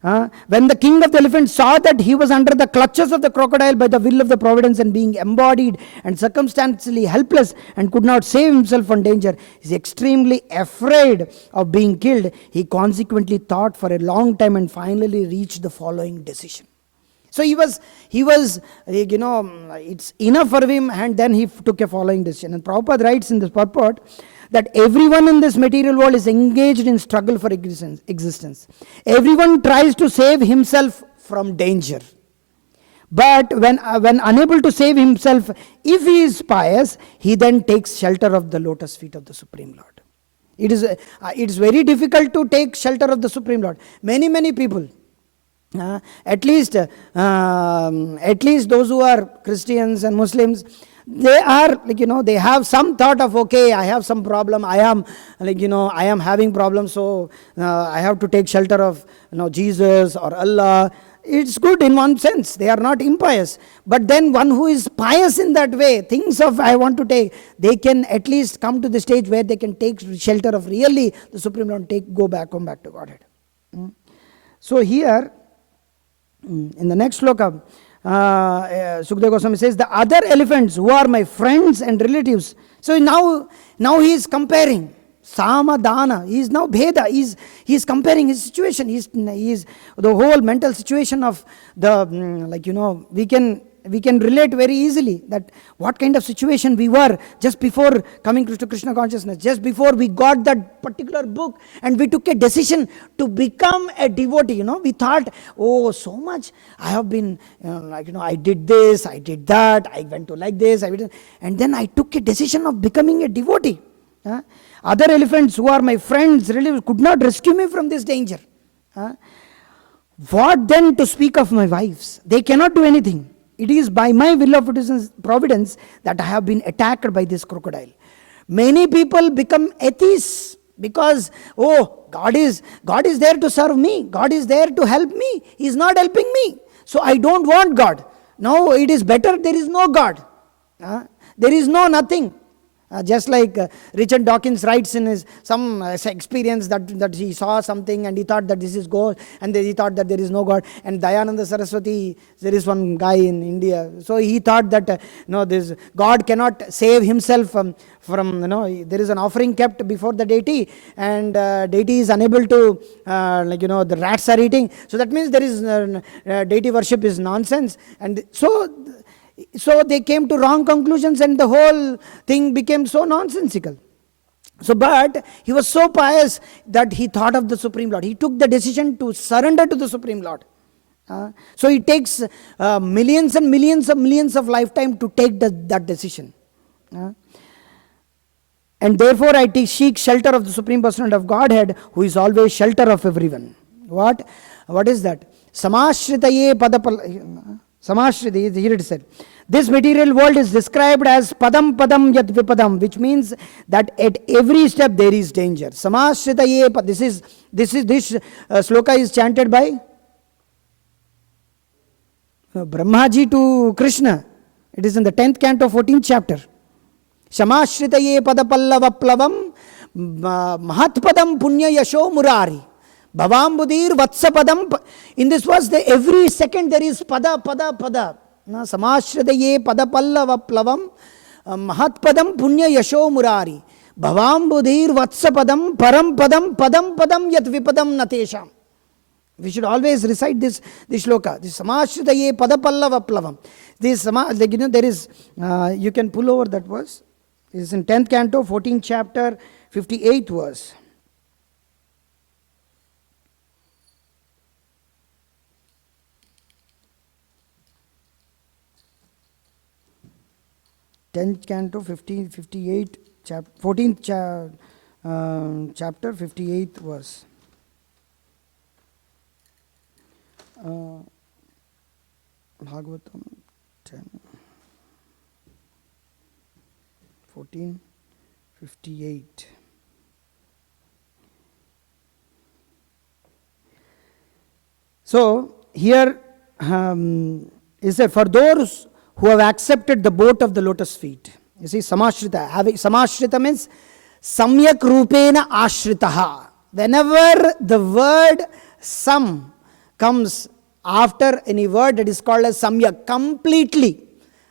When the king of the elephants saw that he was under the clutches of the crocodile by the will of the providence, and being embodied and circumstantially helpless and could not save himself from danger, is extremely afraid of being killed. He consequently thought for a long time and finally reached the following decision. So he was, it's enough for him, and then he took a following decision. And Prabhupada writes in this purport that everyone in this material world is engaged in struggle for existence. Everyone tries to save himself from danger. But when unable to save himself, if he is pious, he then takes shelter of the lotus feet of the Supreme Lord. It is very difficult to take shelter of the Supreme Lord. Many people, at least those who are Christians and Muslims, they are they have some thought of, okay, I have some problem, I am having problems, so I have to take shelter of Jesus or Allah. It's good in one sense, they are not impious. But then one who is pious in that way thinks of, I want to take, they can at least come to the stage where they can take shelter of really the Supreme Lord, come back to Godhead. So here in the next sloka, Sukadeva Goswami says, the other elephants who are my friends and relatives. So now he is comparing Sama Dana. He is now Bheda. He is comparing his situation. He is the whole mental situation of the we can relate very easily that what kind of situation we were just before coming to Krishna consciousness, just before we got that particular book and we took a decision to become a devotee. We thought, oh, so much I have been, I did this, I did that, I went to like this, and then I took a decision of becoming a devotee. Other elephants who are my friends, relatives, could not rescue me from this danger. What then to speak of my wives? They cannot do anything. It is by my will of providence that I have been attacked by this crocodile. Many people become atheists because, oh, God is there to serve me. God is there to help me. He is not helping me. So I don't want God. No, it is better there is no God. There is no nothing. Just like Richard Dawkins writes in his some experience that he saw something and he thought that this is God, and then he thought that there is no God. And Dayananda Saraswati, there is one guy in India, so he thought that this God cannot save himself from there is an offering kept before the deity, and deity is unable to the rats are eating, so that means there is deity worship is nonsense. And so So they came to wrong conclusions and the whole thing became so nonsensical. So, but he was so pious that he thought of the Supreme Lord. He took the decision to surrender to the Supreme Lord. So it takes millions and millions of lifetime to take that decision. And therefore I seek shelter of the Supreme Personality of Godhead, who is always shelter of everyone. What is that? Samashritaye padapal. Samashrita, here it is said. This material world is described as padam padam yat vipadam, which means that at every step there is danger. Samashritaye, this sloka is chanted by Brahmaji to Krishna. It is in the 10th canto, 14th chapter. Samashritaye padapallavaplavam mahatpadam punya yasho murari. Bhavambudir vatsapadam. In this verse, every second there is pada. Samashridaye padapallavaplavam mahatpadam punya yasho murari. Bhavambudir vatsapadam param padam yat vipadam natesham. We should always recite this shloka. This Samashridaye padapallavaplavam. This there is, you can pull over that verse. It is in 10th canto, 14th chapter, 58th verse. Tenth canto, 58, 14th chapter, 58th verse. Bhagavatam 10, 14, 58. So here is that for those who have accepted the boat of the lotus feet. You see, samashrita. Samashrita means samyak rupena ashritaha. Whenever the word sam comes after any word, that is called as samyak, completely.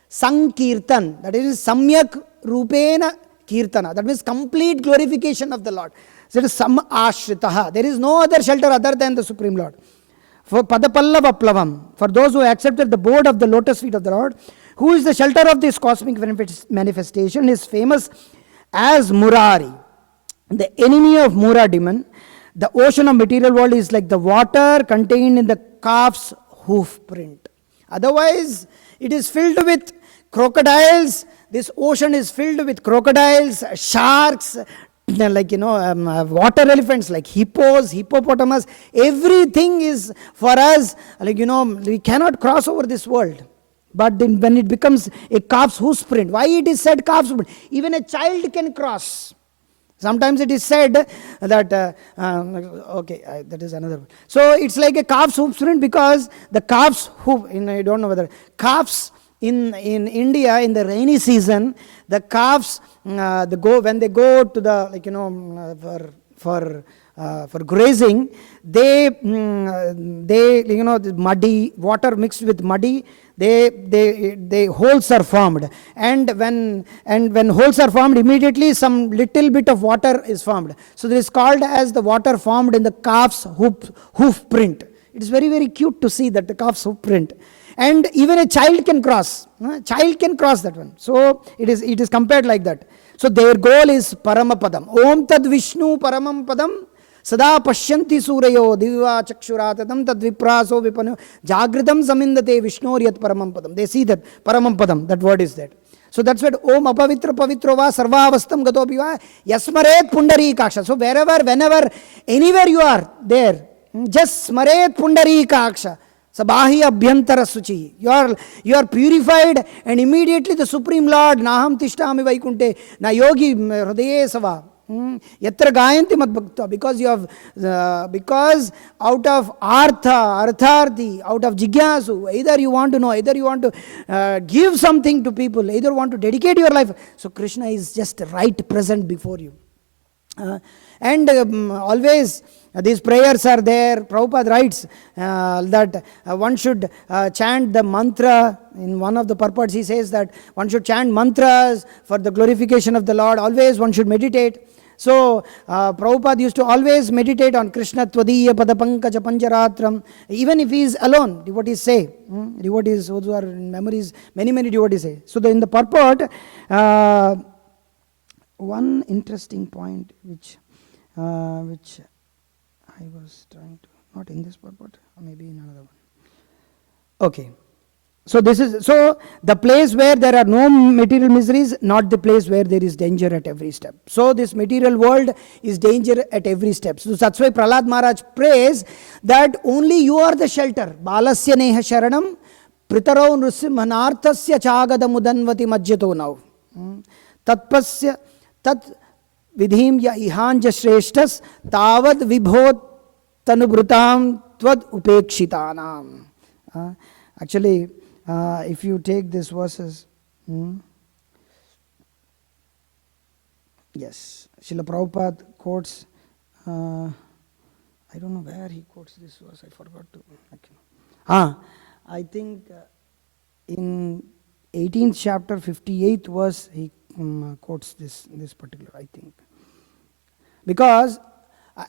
Sankirtan, that is samyak rupena kirtana. That means complete glorification of the Lord. So it is sam ashritaha. There is no other shelter other than the Supreme Lord. For padapallavaplavam, for those who accepted the board of the lotus feet of the Lord, who is the shelter of this cosmic manifestation, is famous as Murari, the enemy of Mura demon. The ocean of material world is like the water contained in the calf's hoof print. Otherwise, it is filled with crocodiles. This ocean is filled with crocodiles, sharks, like water elephants, like hippos, hippopotamus. Everything is for us, like we cannot cross over this world. But then when it becomes a calf's hoof print, why it is said calf's hoof print? Even a child can cross. Sometimes it is said that, that is another one. So it's like a calf's hoof print because the calf's hoof, I don't know whether, calves in India in the rainy season, the calves, when they go to the, for grazing, they the muddy, water mixed with muddy, they holes are formed, and when holes are formed, immediately some little bit of water is formed. So this is called as the water formed in the calf's hoof print. It is very, very cute to see that the calf's hoof print, and even a child can cross. Child can cross that one. So it is compared like that. So their goal is Paramapadam. Om Tad Vishnu Paramam Padam Sada Pashyanti Surayo Diva Chakshuratatam Tad Vipraso Vipanu Jagritam Samindate Vishnuriyat Paramam Padam. They see that Paramam Padam, that word is that. So that's what Om Apavitra Pavitrova Sarvavastam Gatopiva Yasmaret Pundari Kaksha. So whenever, anywhere you are there, just Smaret Pundari Kaksha. Sabahi abhyantara suchi. You are purified, and immediately the Supreme Lord, Naham Tishtami Vaikunte, Na Yogi Hridaye Sava. Yatra Gayanti Mad Bhakta. Because out of Artharthi, out of Jigyasu, either you want to know, either you want to give something to people, either want to dedicate your life. So Krishna is just right present before you. Always these prayers are there. Prabhupada writes that one should chant the mantra. In one of the purports he says that one should chant mantras for the glorification of the Lord. Always one should meditate. So Prabhupada used to always meditate on Krishna Tvadiya Padapankaja Panjaratram. Even if he is alone, devotees say, devotees, those who are in memories, many devotees say. So in the purport, one interesting point which I was trying to, not in this purport, maybe in another one. Okay. So the place where there are no material miseries, not the place where there is danger at every step. So this material world is danger at every step. So that's why Prahlad Maharaj prays that only you are the shelter. Balasya neha sharanam pritarau nrusimhanarthasya chagada mudanvati majyato now. Tatpasya tat vidhim ya ihanja shreshtas tavad vibhot tanubrutam tvad upekshitanam. Actually, if you take these verses, yes, Srila Prabhupada quotes, I don't know where he quotes this verse, I forgot to. I think in 18th chapter, 58th verse, he quotes this particular, I think. Because,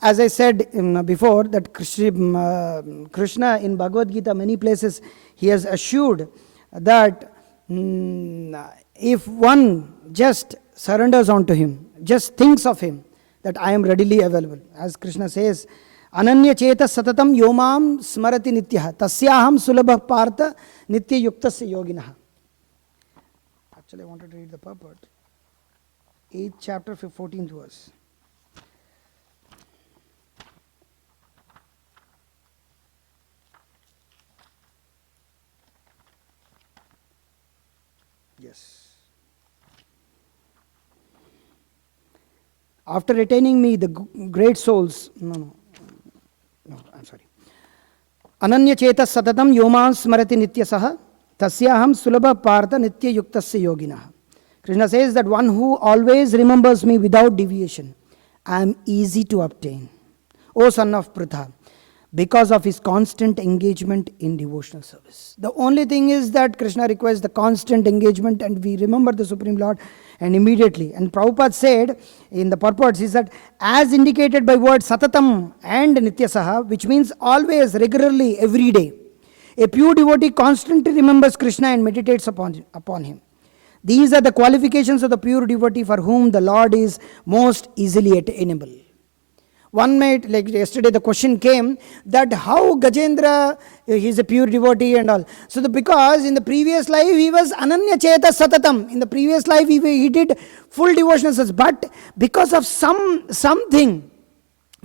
as I said before, that Krishna in Bhagavad Gita, many places, he has assured that if one just surrenders onto him, just thinks of him, that I am readily available. As Krishna says, Ananya cheta satatam yomam smarati nityaha tasyaham sulabha partha nitya yuktasya yoginaha. Actually, I wanted to read the purport. 8th chapter, 14th verse. Yes. After attaining me, the great souls, no, I'm sorry. Ananya cheta satatam yomam smarati nityasaha tasyaham sulabha partha nitya yuktasya yoginaha. Krishna says that one who always remembers me without deviation, I am easy to obtain. O son of Pritha, because of his constant engagement in devotional service. The only thing is that Krishna requires the constant engagement, and we remember the Supreme Lord and immediately. And Prabhupada said in the purports, he said, as indicated by word satatam and nityasaha, which means always, regularly, every day, a pure devotee constantly remembers Krishna and meditates upon him. These are the qualifications of the pure devotee for whom the Lord is most easily attainable. One might, like yesterday the question came that how Gajendra, he is a pure devotee and all. So because in the previous life he was Ananya Cheta Satatam. In the previous life he did full devotional service. But because of something,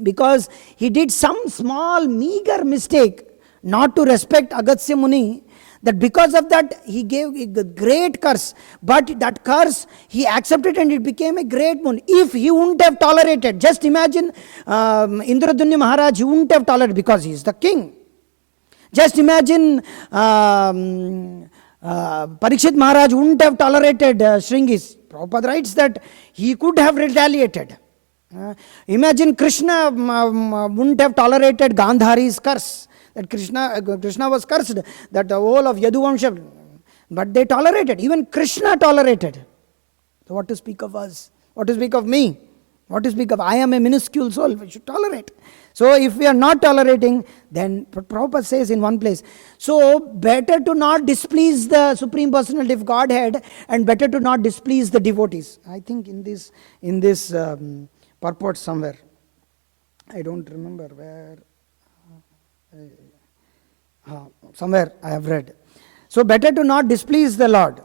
because he did some small meager mistake, not to respect Agastya Muni, that because of that he gave a great curse, but that curse he accepted and it became a great boon. If he wouldn't have tolerated, just imagine Indradunya Maharaj, he wouldn't have tolerated because he is the king. Just imagine Parikshit Maharaj wouldn't have tolerated Shringis. Prabhupada writes that he could have retaliated. Imagine Krishna wouldn't have tolerated Gandhari's curse. That Krishna was cursed, that the whole of Yaduvamsha, but they tolerated. Even Krishna tolerated. So what to speak of us? What to speak of me? What to speak of? I am a minuscule soul, we should tolerate. So if we are not tolerating, then Prabhupada says in one place, so better to not displease the Supreme Personality of Godhead and better to not displease the devotees. I think in this purport somewhere, I don't remember where, somewhere I have read. So better to not displease the Lord.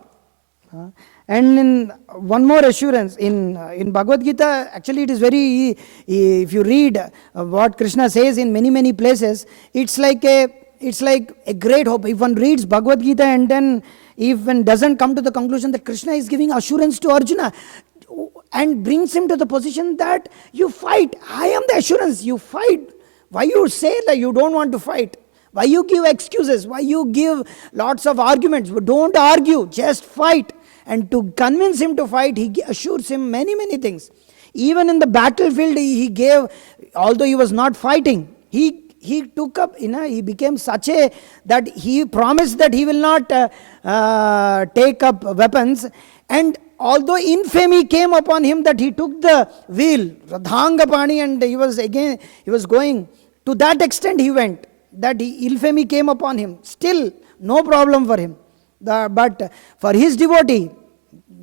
And in one more assurance, in Bhagavad Gita, actually it is very, if you read what Krishna says in many places, it's like a great hope. If one reads Bhagavad Gita and then if one doesn't come to the conclusion that Krishna is giving assurance to Arjuna and brings him to the position that you fight. I am the assurance, you fight. Why you say that you don't want to fight? Why you give excuses? Why you give lots of arguments? Don't argue, just fight. And to convince him to fight, he assures him many things. Even in the battlefield, he gave, although he was not fighting, he took up, he became such that he promised that he will not take up weapons. And although infamy came upon him that he took the wheel, Radhangapani, and he was going, to that extent he went, that infamy came upon him. Still, no problem for him. But for his devotee,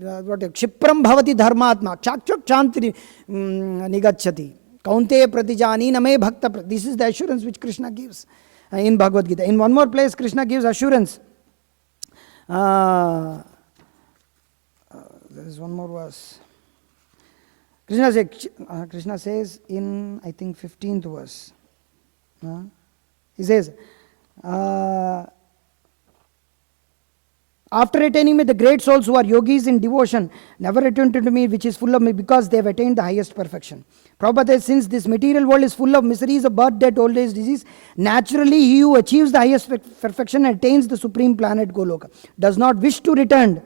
Kshipram bhavati dharmatma, chakchak chantri nigacchati, kaunte pratijani name bhakta. This is the assurance which Krishna gives in Bhagavad Gita. In one more place, Krishna gives assurance. There is one more verse. Krishna says in, I think, 15th verse. He says, after attaining me, the great souls who are yogis in devotion never return to me, which is full of me, because they have attained the highest perfection. Prabhupada says, since this material world is full of miseries of birth, death, old age, disease, naturally he who achieves the highest perfection and attains the supreme planet Goloka does not wish to return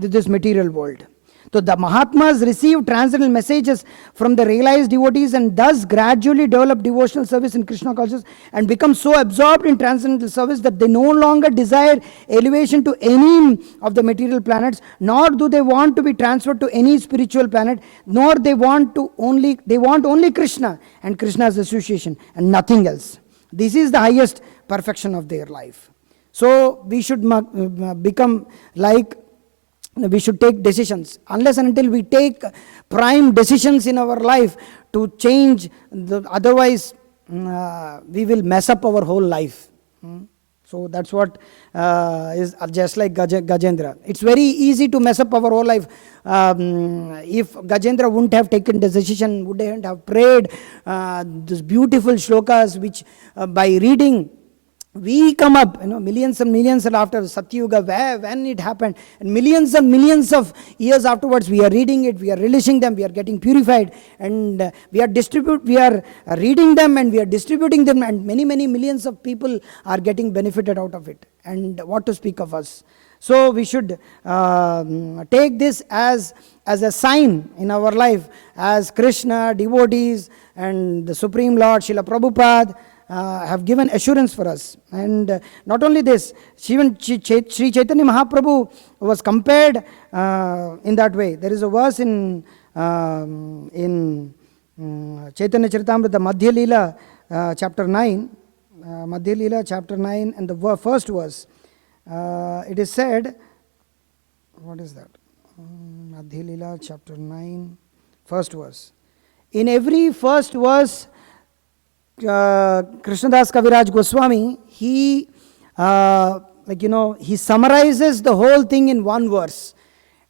to this material world. So the Mahatmas receive transcendental messages from the realized devotees and thus gradually develop devotional service in Krishna consciousness and become so absorbed in transcendental service that they no longer desire elevation to any of the material planets, nor do they want to be transferred to any spiritual planet, nor they want only Krishna and Krishna's association and nothing else. This is the highest perfection of their life. So we should become like, we should take decisions. Unless and until we take prime decisions in our life to change, otherwise we will mess up our whole life. So that's what is just like Gajendra. It's very easy to mess up our whole life. If Gajendra wouldn't have taken the decision, wouldn't have prayed these beautiful shlokas which by reading we come up, millions and millions after Satyuga, when it happened, and millions of years afterwards, we are reading it, we are relishing them, we are getting purified, and we are reading them and we are distributing them, and many millions of people are getting benefited out of it. And what to speak of us? So we should take this as a sign in our life, as Krishna, devotees, and the Supreme Lord, Srila Prabhupada, have given assurance for us. And not only this, even Sri Chaitanya Mahaprabhu was compared in that way. There is a verse in Chaitanya Charitamrita, Madhya Leela, chapter 9, Madhya Leela, chapter 9, and the first verse. It is said, what is that? Madhya Leela, chapter 9, first verse. In every first verse, Krishnadas Kaviraj Goswami, he summarizes the whole thing in one verse.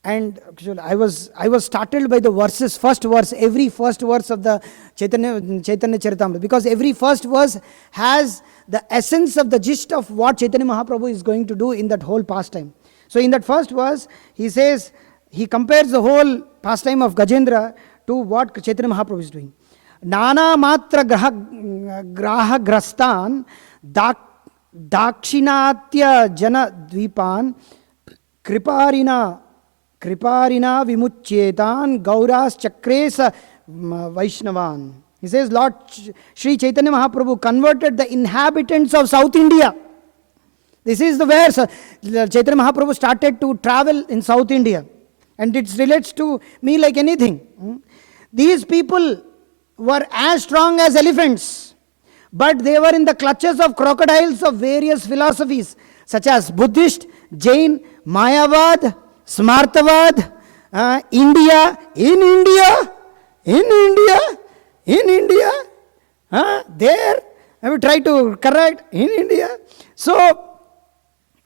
And I was startled by the verses, first verse, every first verse of the Chaitanya Charitamrita, because every first verse has the essence of the gist of what Chaitanya Mahaprabhu is going to do in that whole pastime. So in that first verse, he says, he compares the whole pastime of Gajendra to what Chaitanya Mahaprabhu is doing. Nana matra graha grastan dakshinatya jana dvipan kriparina vimucchetan gauras chakresa vaishnavan. He says, Lord Sri Chaitanya Mahaprabhu converted the inhabitants of South India. This is the verse. Chaitanya Mahaprabhu started to travel in South India, and it relates to me like anything. These people were as strong as elephants, but they were in the clutches of crocodiles of various philosophies, such as Buddhist, Jain, Mayavad, Smartavad, India, there, I will try to correct, in India. So,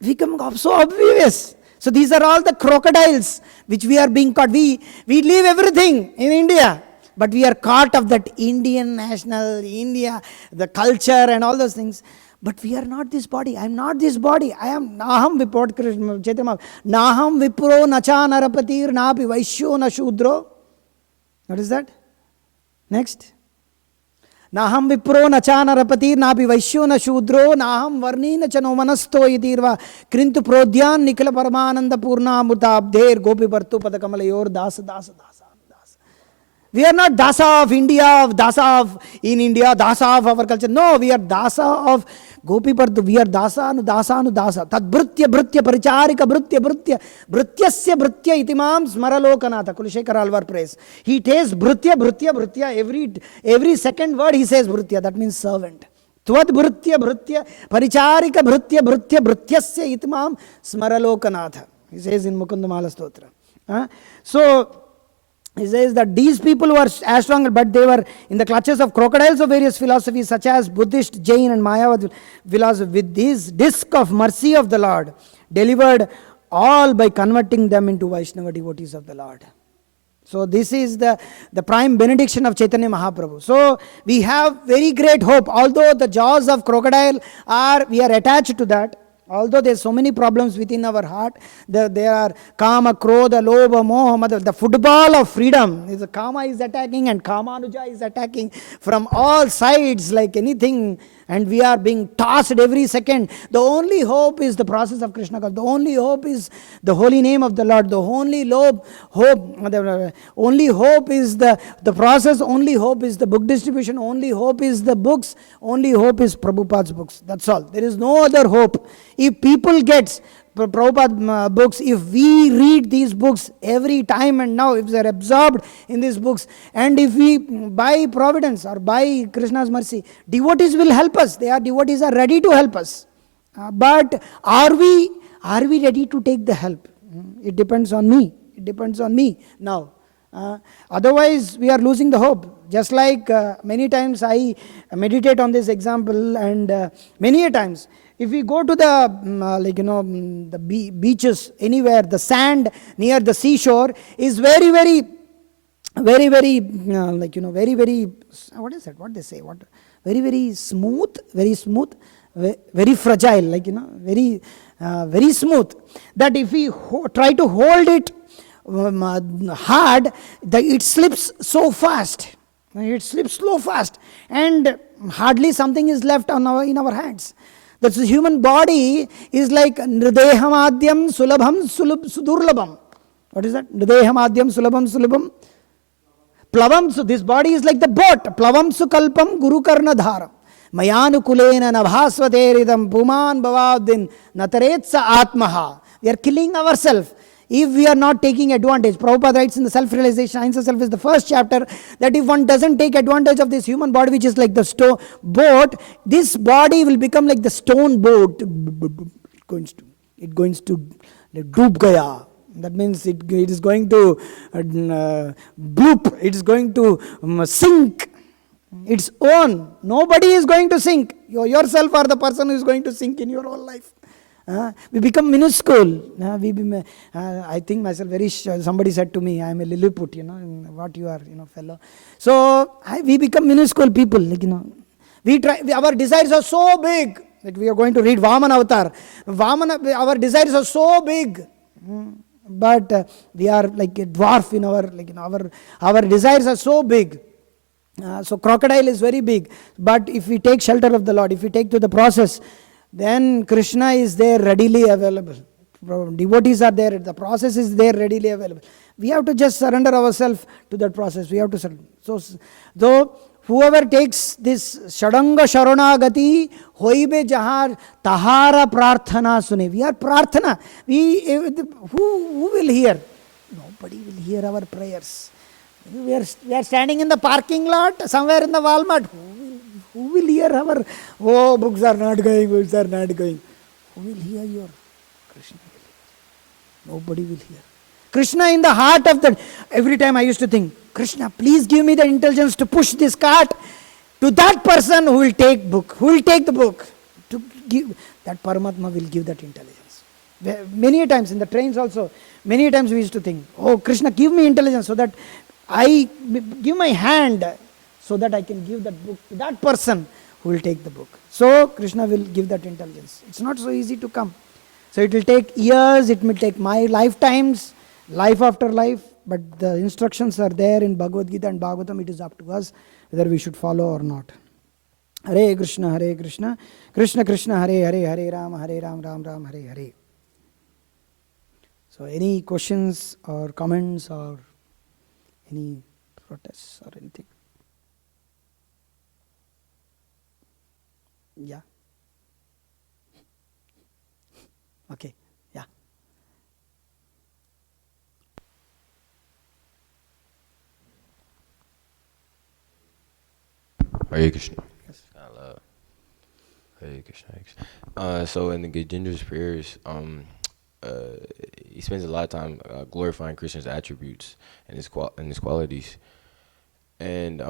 we come so obvious. So, these are all the crocodiles which we are being caught. We leave everything in India, but we are caught of that Indian national, India, the culture and all those things. But we are not this body. I am not this body. I am Naham Vipro, Chaitanya. Naham Vipro Nacha Narapatir Napi Vaishyo Na Shudro. What is that? Next. Naham Vipro Nacha Narapatir Napi Vaishyo Na Shudro. Naham Varni Nachano Manasto Idirva. Krintu Prodhyan Nikala Paramananda Purna Mutabdher Gopi Bartu Padakamalayur Dasa. We are not dasa of India, dasa of in India, dasa of our culture. No, we are dasa of Gopi Pardu. We are dasa anu dasa. Tad bhrutya paricharika bhrutya. Bhrutyasya bhrutya itimam smaralokanatha. Kulishekara Alvar prays. He tastes bhrutya. Every second word he says bhrutya. That means servant. Tvad bhrutya paricharika bhrutyasya itimam smaralokanatha. He says in Mukundamala Stotra. So, he says that these people were as strong, but they were in the clutches of crocodiles of various philosophies, such as Buddhist, Jain, and Mayavad philosophy. With this disc of mercy of the Lord, delivered all by converting them into Vaishnava devotees of the Lord. So this is the prime benediction of Chaitanya Mahaprabhu. So we have very great hope. Although the jaws of crocodile we are attached to that. Although there are so many problems within our heart, there are kama, krodha, lobha, moha, the football of freedom. The kama is attacking and kamanuja is attacking from all sides like anything, and we are being tossed every second. The only hope is the process of Krishna. The only hope is the holy name of the Lord. The only only hope is the process. Only hope is the book distribution. Only hope is the books. Only hope is Prabhupada's books. That's all. There is no other hope. If people get Prabhupada books, if we read these books every time and now, if they are absorbed in these books, and if we, by providence or by Krishna's mercy, devotees will help us. Devotees are ready to help us. But are we ready to take the help? It depends on me. It depends on me now. Otherwise, we are losing the hope. Just like many times I meditate on this example, and many a times, if we go to the beaches anywhere, the sand near the seashore is very, very, what is it? What they say? Very, very smooth, very fragile, very smooth. That if we try to hold it hard, it slips so fast. It slips so fast, and hardly something is left in our hands. The human body is like Nridehamadyam Sulabham Sudurlabham. What is that? Nridehamadyam Sulabham. Plavam. So this body is like the boat. Plavam Sukalpam Guru Karna Dharam. Mayanukulena Nabhasvateridam Puman Bhavadin Nataretsa Atmaha. We are killing ourselves if we are not taking advantage. Prabhupada writes in the Self-Realization, Science of Self is the first chapter, that if one doesn't take advantage of this human body, which is like the boat, this body will become like the stone boat. It going to doob gaya. That means it is going to bloop. It is going to sink its own. Nobody is going to sink. You yourself are the person who is going to sink in your whole life. We become minuscule. I think myself very sure. Somebody said to me, I am a Lilliput, what you are, fellow. So we become minuscule people. We try. Our desires are so big that we are going to read Vamana Avatar. Our desires are so big, but we are like a dwarf in our desires are so big. So crocodile is very big, but if we take shelter of the Lord, if we take to the process, then Krishna is there readily available. Devotees are there. The process is there readily available. We have to just surrender ourselves to that process. We have to surrender. So, though whoever takes this Shadanga Sharanagati, Hoibe Jahar, Tahara Prarthana Sune. We are Prarthana. Who will hear? Nobody will hear our prayers. We are standing in the parking lot, somewhere in the Walmart. Who will hear our, books are not going. Who will hear your? Krishna will hear. Nobody will hear. Krishna in the heart of the, every time I used to think, Krishna, please give me the intelligence to push this cart to that person who will take the book. To give, that Paramatma will give that intelligence. Many times in the trains also, many times we used to think, oh Krishna, give me intelligence so that I give my hand so that I can give that book to that person who will take the book. So Krishna will give that intelligence. It's not so easy to come. So it will take years, it will take my lifetimes, life after life, but the instructions are there in Bhagavad Gita and Bhagavatam. It is up to us whether we should follow or not. Hare Krishna, Krishna Krishna, Hare Hare, Hare Ram, Ram Ram, Hare Hare. So any questions or comments or any protests or anything. Yeah. Okay. Yeah. Hare Krishna. Yes. I love Hare Krishna. Hare Krishna. So in the Gajendra's prayers, uh, he spends a lot of time glorifying Krishna's attributes and his qualities. And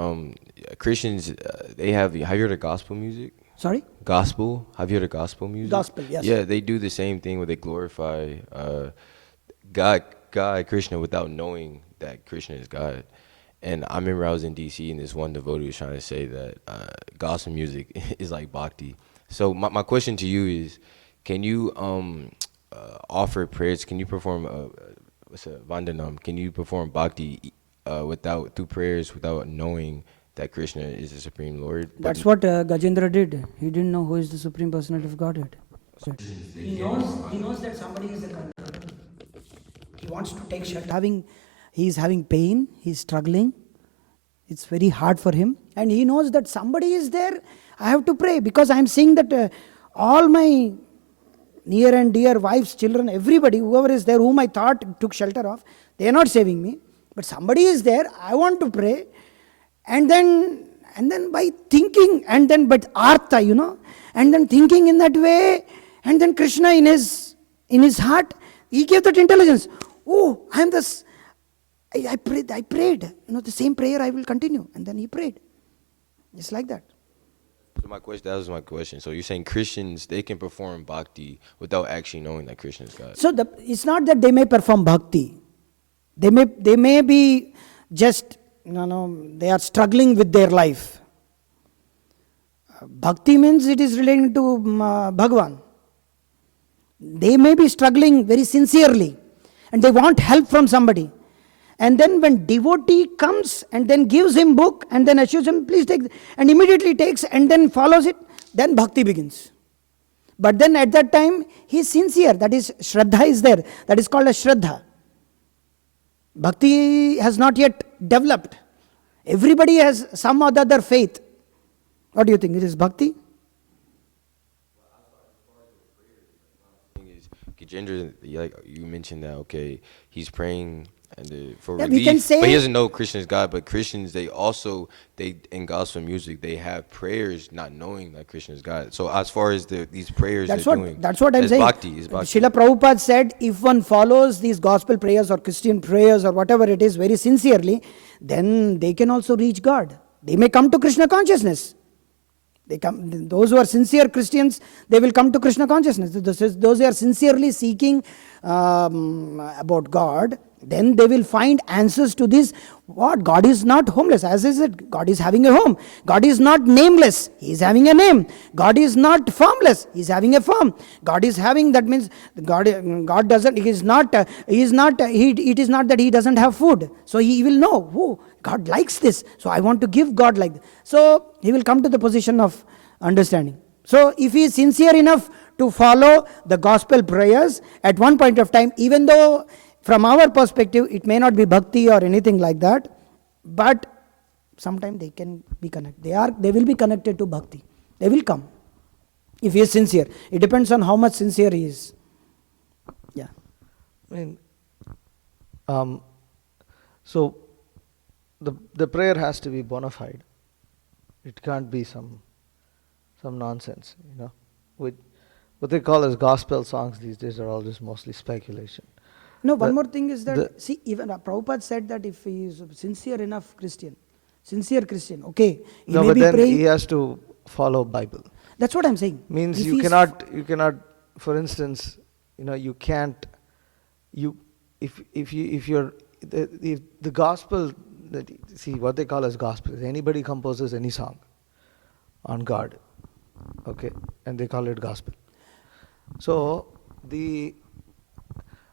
Christians, they have you heard of gospel music? Sorry? Gospel? Have you heard of gospel music? Gospel, yes. Yeah, they do the same thing where they glorify God, Krishna, without knowing that Krishna is God. And I remember I was in DC and this one devotee was trying to say that gospel music is like bhakti. So my question to you is, can you offer prayers? Can you perform vandanam? Can you perform bhakti through prayers without knowing that Krishna is the Supreme Lord? That's what Gajendra did. He didn't know who is the Supreme Personality of Godhead. He knows that somebody is the controller. He wants to take shelter. He is having pain, he is struggling. It's very hard for him. And he knows that somebody is there. I have to pray because I am seeing that all my near and dear wives, children, everybody, whoever is there, whom I thought took shelter of, they are not saving me. But somebody is there. I want to pray. And then by thinking, and then but artha, and then thinking in that way, and then Krishna in his heart, he gave that intelligence. Oh, I am this. I prayed. The same prayer I will continue. And then he prayed. Just like that. So that was my question. So you're saying Christians, they can perform bhakti without actually knowing that Krishna is God. So it's not that they may perform bhakti. They may be just, they are struggling with their life. Bhakti means it is relating to Bhagavan. They may be struggling very sincerely and they want help from somebody. And then when devotee comes and then gives him book and then assures him, please take, and immediately takes and then follows it, then bhakti begins. But then at that time, he is sincere. That is, Shraddha is there. That is called a Shraddha. Bhakti has not yet developed. Everybody has some other faith. What do you think? It is bhakti? Gajendra, like you mentioned that, okay, he's praying for Yeah, relief, we can say, but he doesn't know Krishna is God. But Christians, they in gospel music, they have prayers not knowing that Krishna is God. So as far as these prayers that's they're what doing, that's what I'm it's saying. bhakti, it's bhakti. Srila Prabhupada said, if one follows these gospel prayers or Christian prayers or whatever it is very sincerely, then they can also reach God. They may come to Krishna consciousness. Those who are sincere Christians, they will come to Krishna consciousness. Those who are sincerely seeking about God, then they will find answers to this. What? God is not homeless. As I said, God is having a home. God is not nameless. He is having a name. God is not formless. He is having a form. God is having, that means God doesn't, it is not that he doesn't have food. So he will know, oh, God likes this. So I want to give God like this. So he will come to the position of understanding. So if he is sincere enough to follow the gospel prayers at one point of time, even though from our perspective it may not be bhakti or anything like that, but sometimes they can be connected. They will be connected to bhakti. They will come if he is sincere. It depends on how much sincere he is. Yeah. So the prayer has to be bona fide. It can't be some nonsense, With what they call as gospel songs these days are all just mostly speculation. No, one more thing is that, even Prabhupada said that if he is sincere enough sincere Christian, okay, he may but be then praying. he has to follow Bible. That's what I'm saying. Means If you he's- cannot, for instance, you can't, if the gospel, see what they call as gospel, is anybody composes any song on God, okay, and they call it gospel. So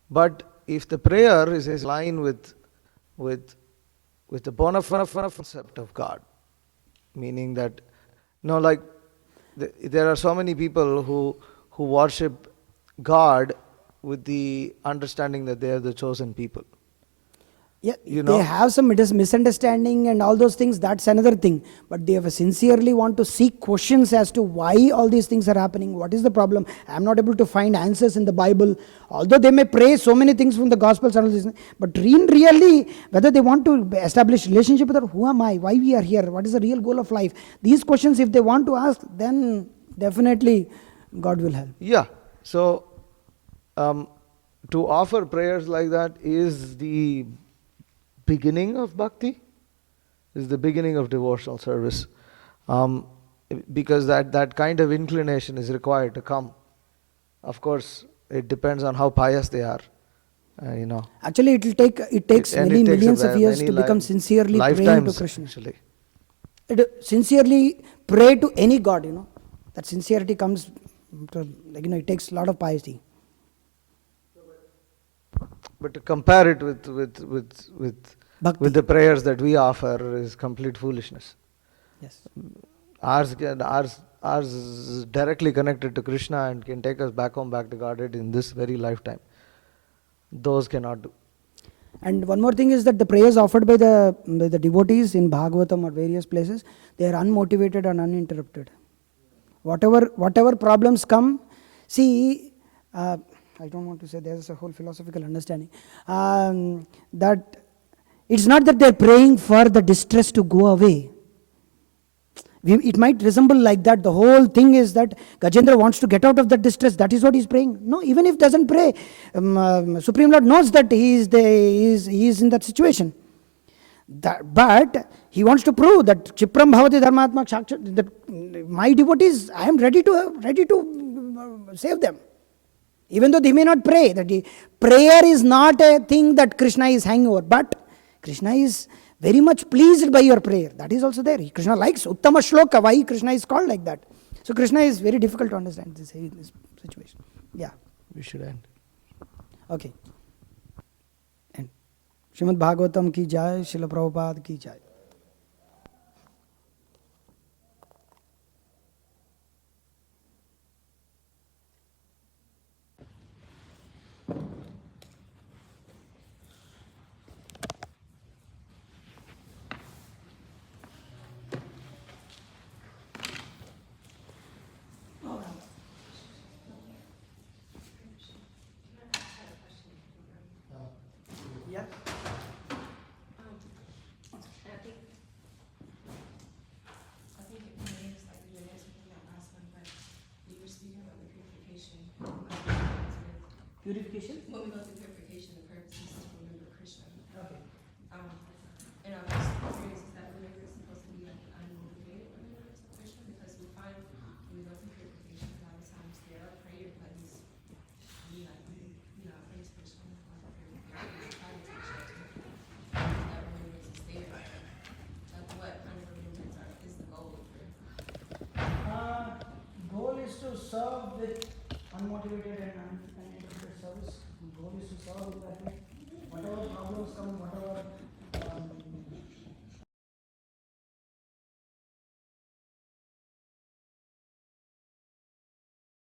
but if the prayer is in line with the bona fide concept of God, meaning that, like there are so many people who worship God with the understanding that they are the chosen people. Yeah, You they know? have some misunderstanding and all those things, that's another thing. But they have sincerely want to seek questions as to why all these things are happening. What is the problem? I am not able to find answers in the Bible. Although they may pray so many things from the Gospels and all this, but really, whether they want to establish relationship with her, who am I? Why we are here? What is the real goal of life? These questions, if they want to ask, then definitely God will help. Yeah. So, to offer prayers like that is the beginning of bhakti, is the beginning of devotional service. Because that kind of inclination is required to come. Of course, it depends on how pious they are. You know. Actually, it takes And many it takes millions of years many to become sincerely praying to lifetimes, Krishna. actually. Sincerely pray to any god, that sincerity comes to, it takes a lot of piety. But to compare it with Bhakti. the prayers that we offer is complete foolishness. Yes. Ours is directly connected to Krishna and can take us back to Godhead in this very lifetime. Those cannot do. And one more thing is that the prayers offered by the devotees in Bhagavatam or various places, they are unmotivated and uninterrupted. Whatever problems come, see, I don't want to say there's a whole philosophical understanding, that it's not that they're praying for the distress to go away. It might resemble like that. The whole thing is that Gajendra wants to get out of that distress. That is what he's praying. No, even if doesn't pray, Supreme Lord knows that he is in that situation. But he wants to prove that Chipram Bhavati Dharmatma Kshaksha, that my devotees, I am ready to save them. Even though they may not pray. Prayer is not a thing that Krishna is hanging over. But Krishna is very much pleased by your prayer. That is also there. Krishna likes Uttama Shloka. Why Krishna is called like that? So Krishna is very difficult to understand this situation. Yeah. We should end. Okay. And Srimad Bhagavatam ki jai, Srila Prabhupada ki jai. Yeah. I think it may have slightly related to that last one, but you were speaking about the purification. Purification? When we go through purification, the purpose is to remember Krishna. Okay. And I was curious, is that really supposed to be like unmotivated remembrance of Krishna? Because we find when we go through purification, a lot of times there are prayer buttons. Praise Krishna. That remembrance is there. Like what kind of remembrance is the goal for? Goal is to serve with unmotivated and uninterested service. Goal is to serve in that way. Whatever problems come, whatever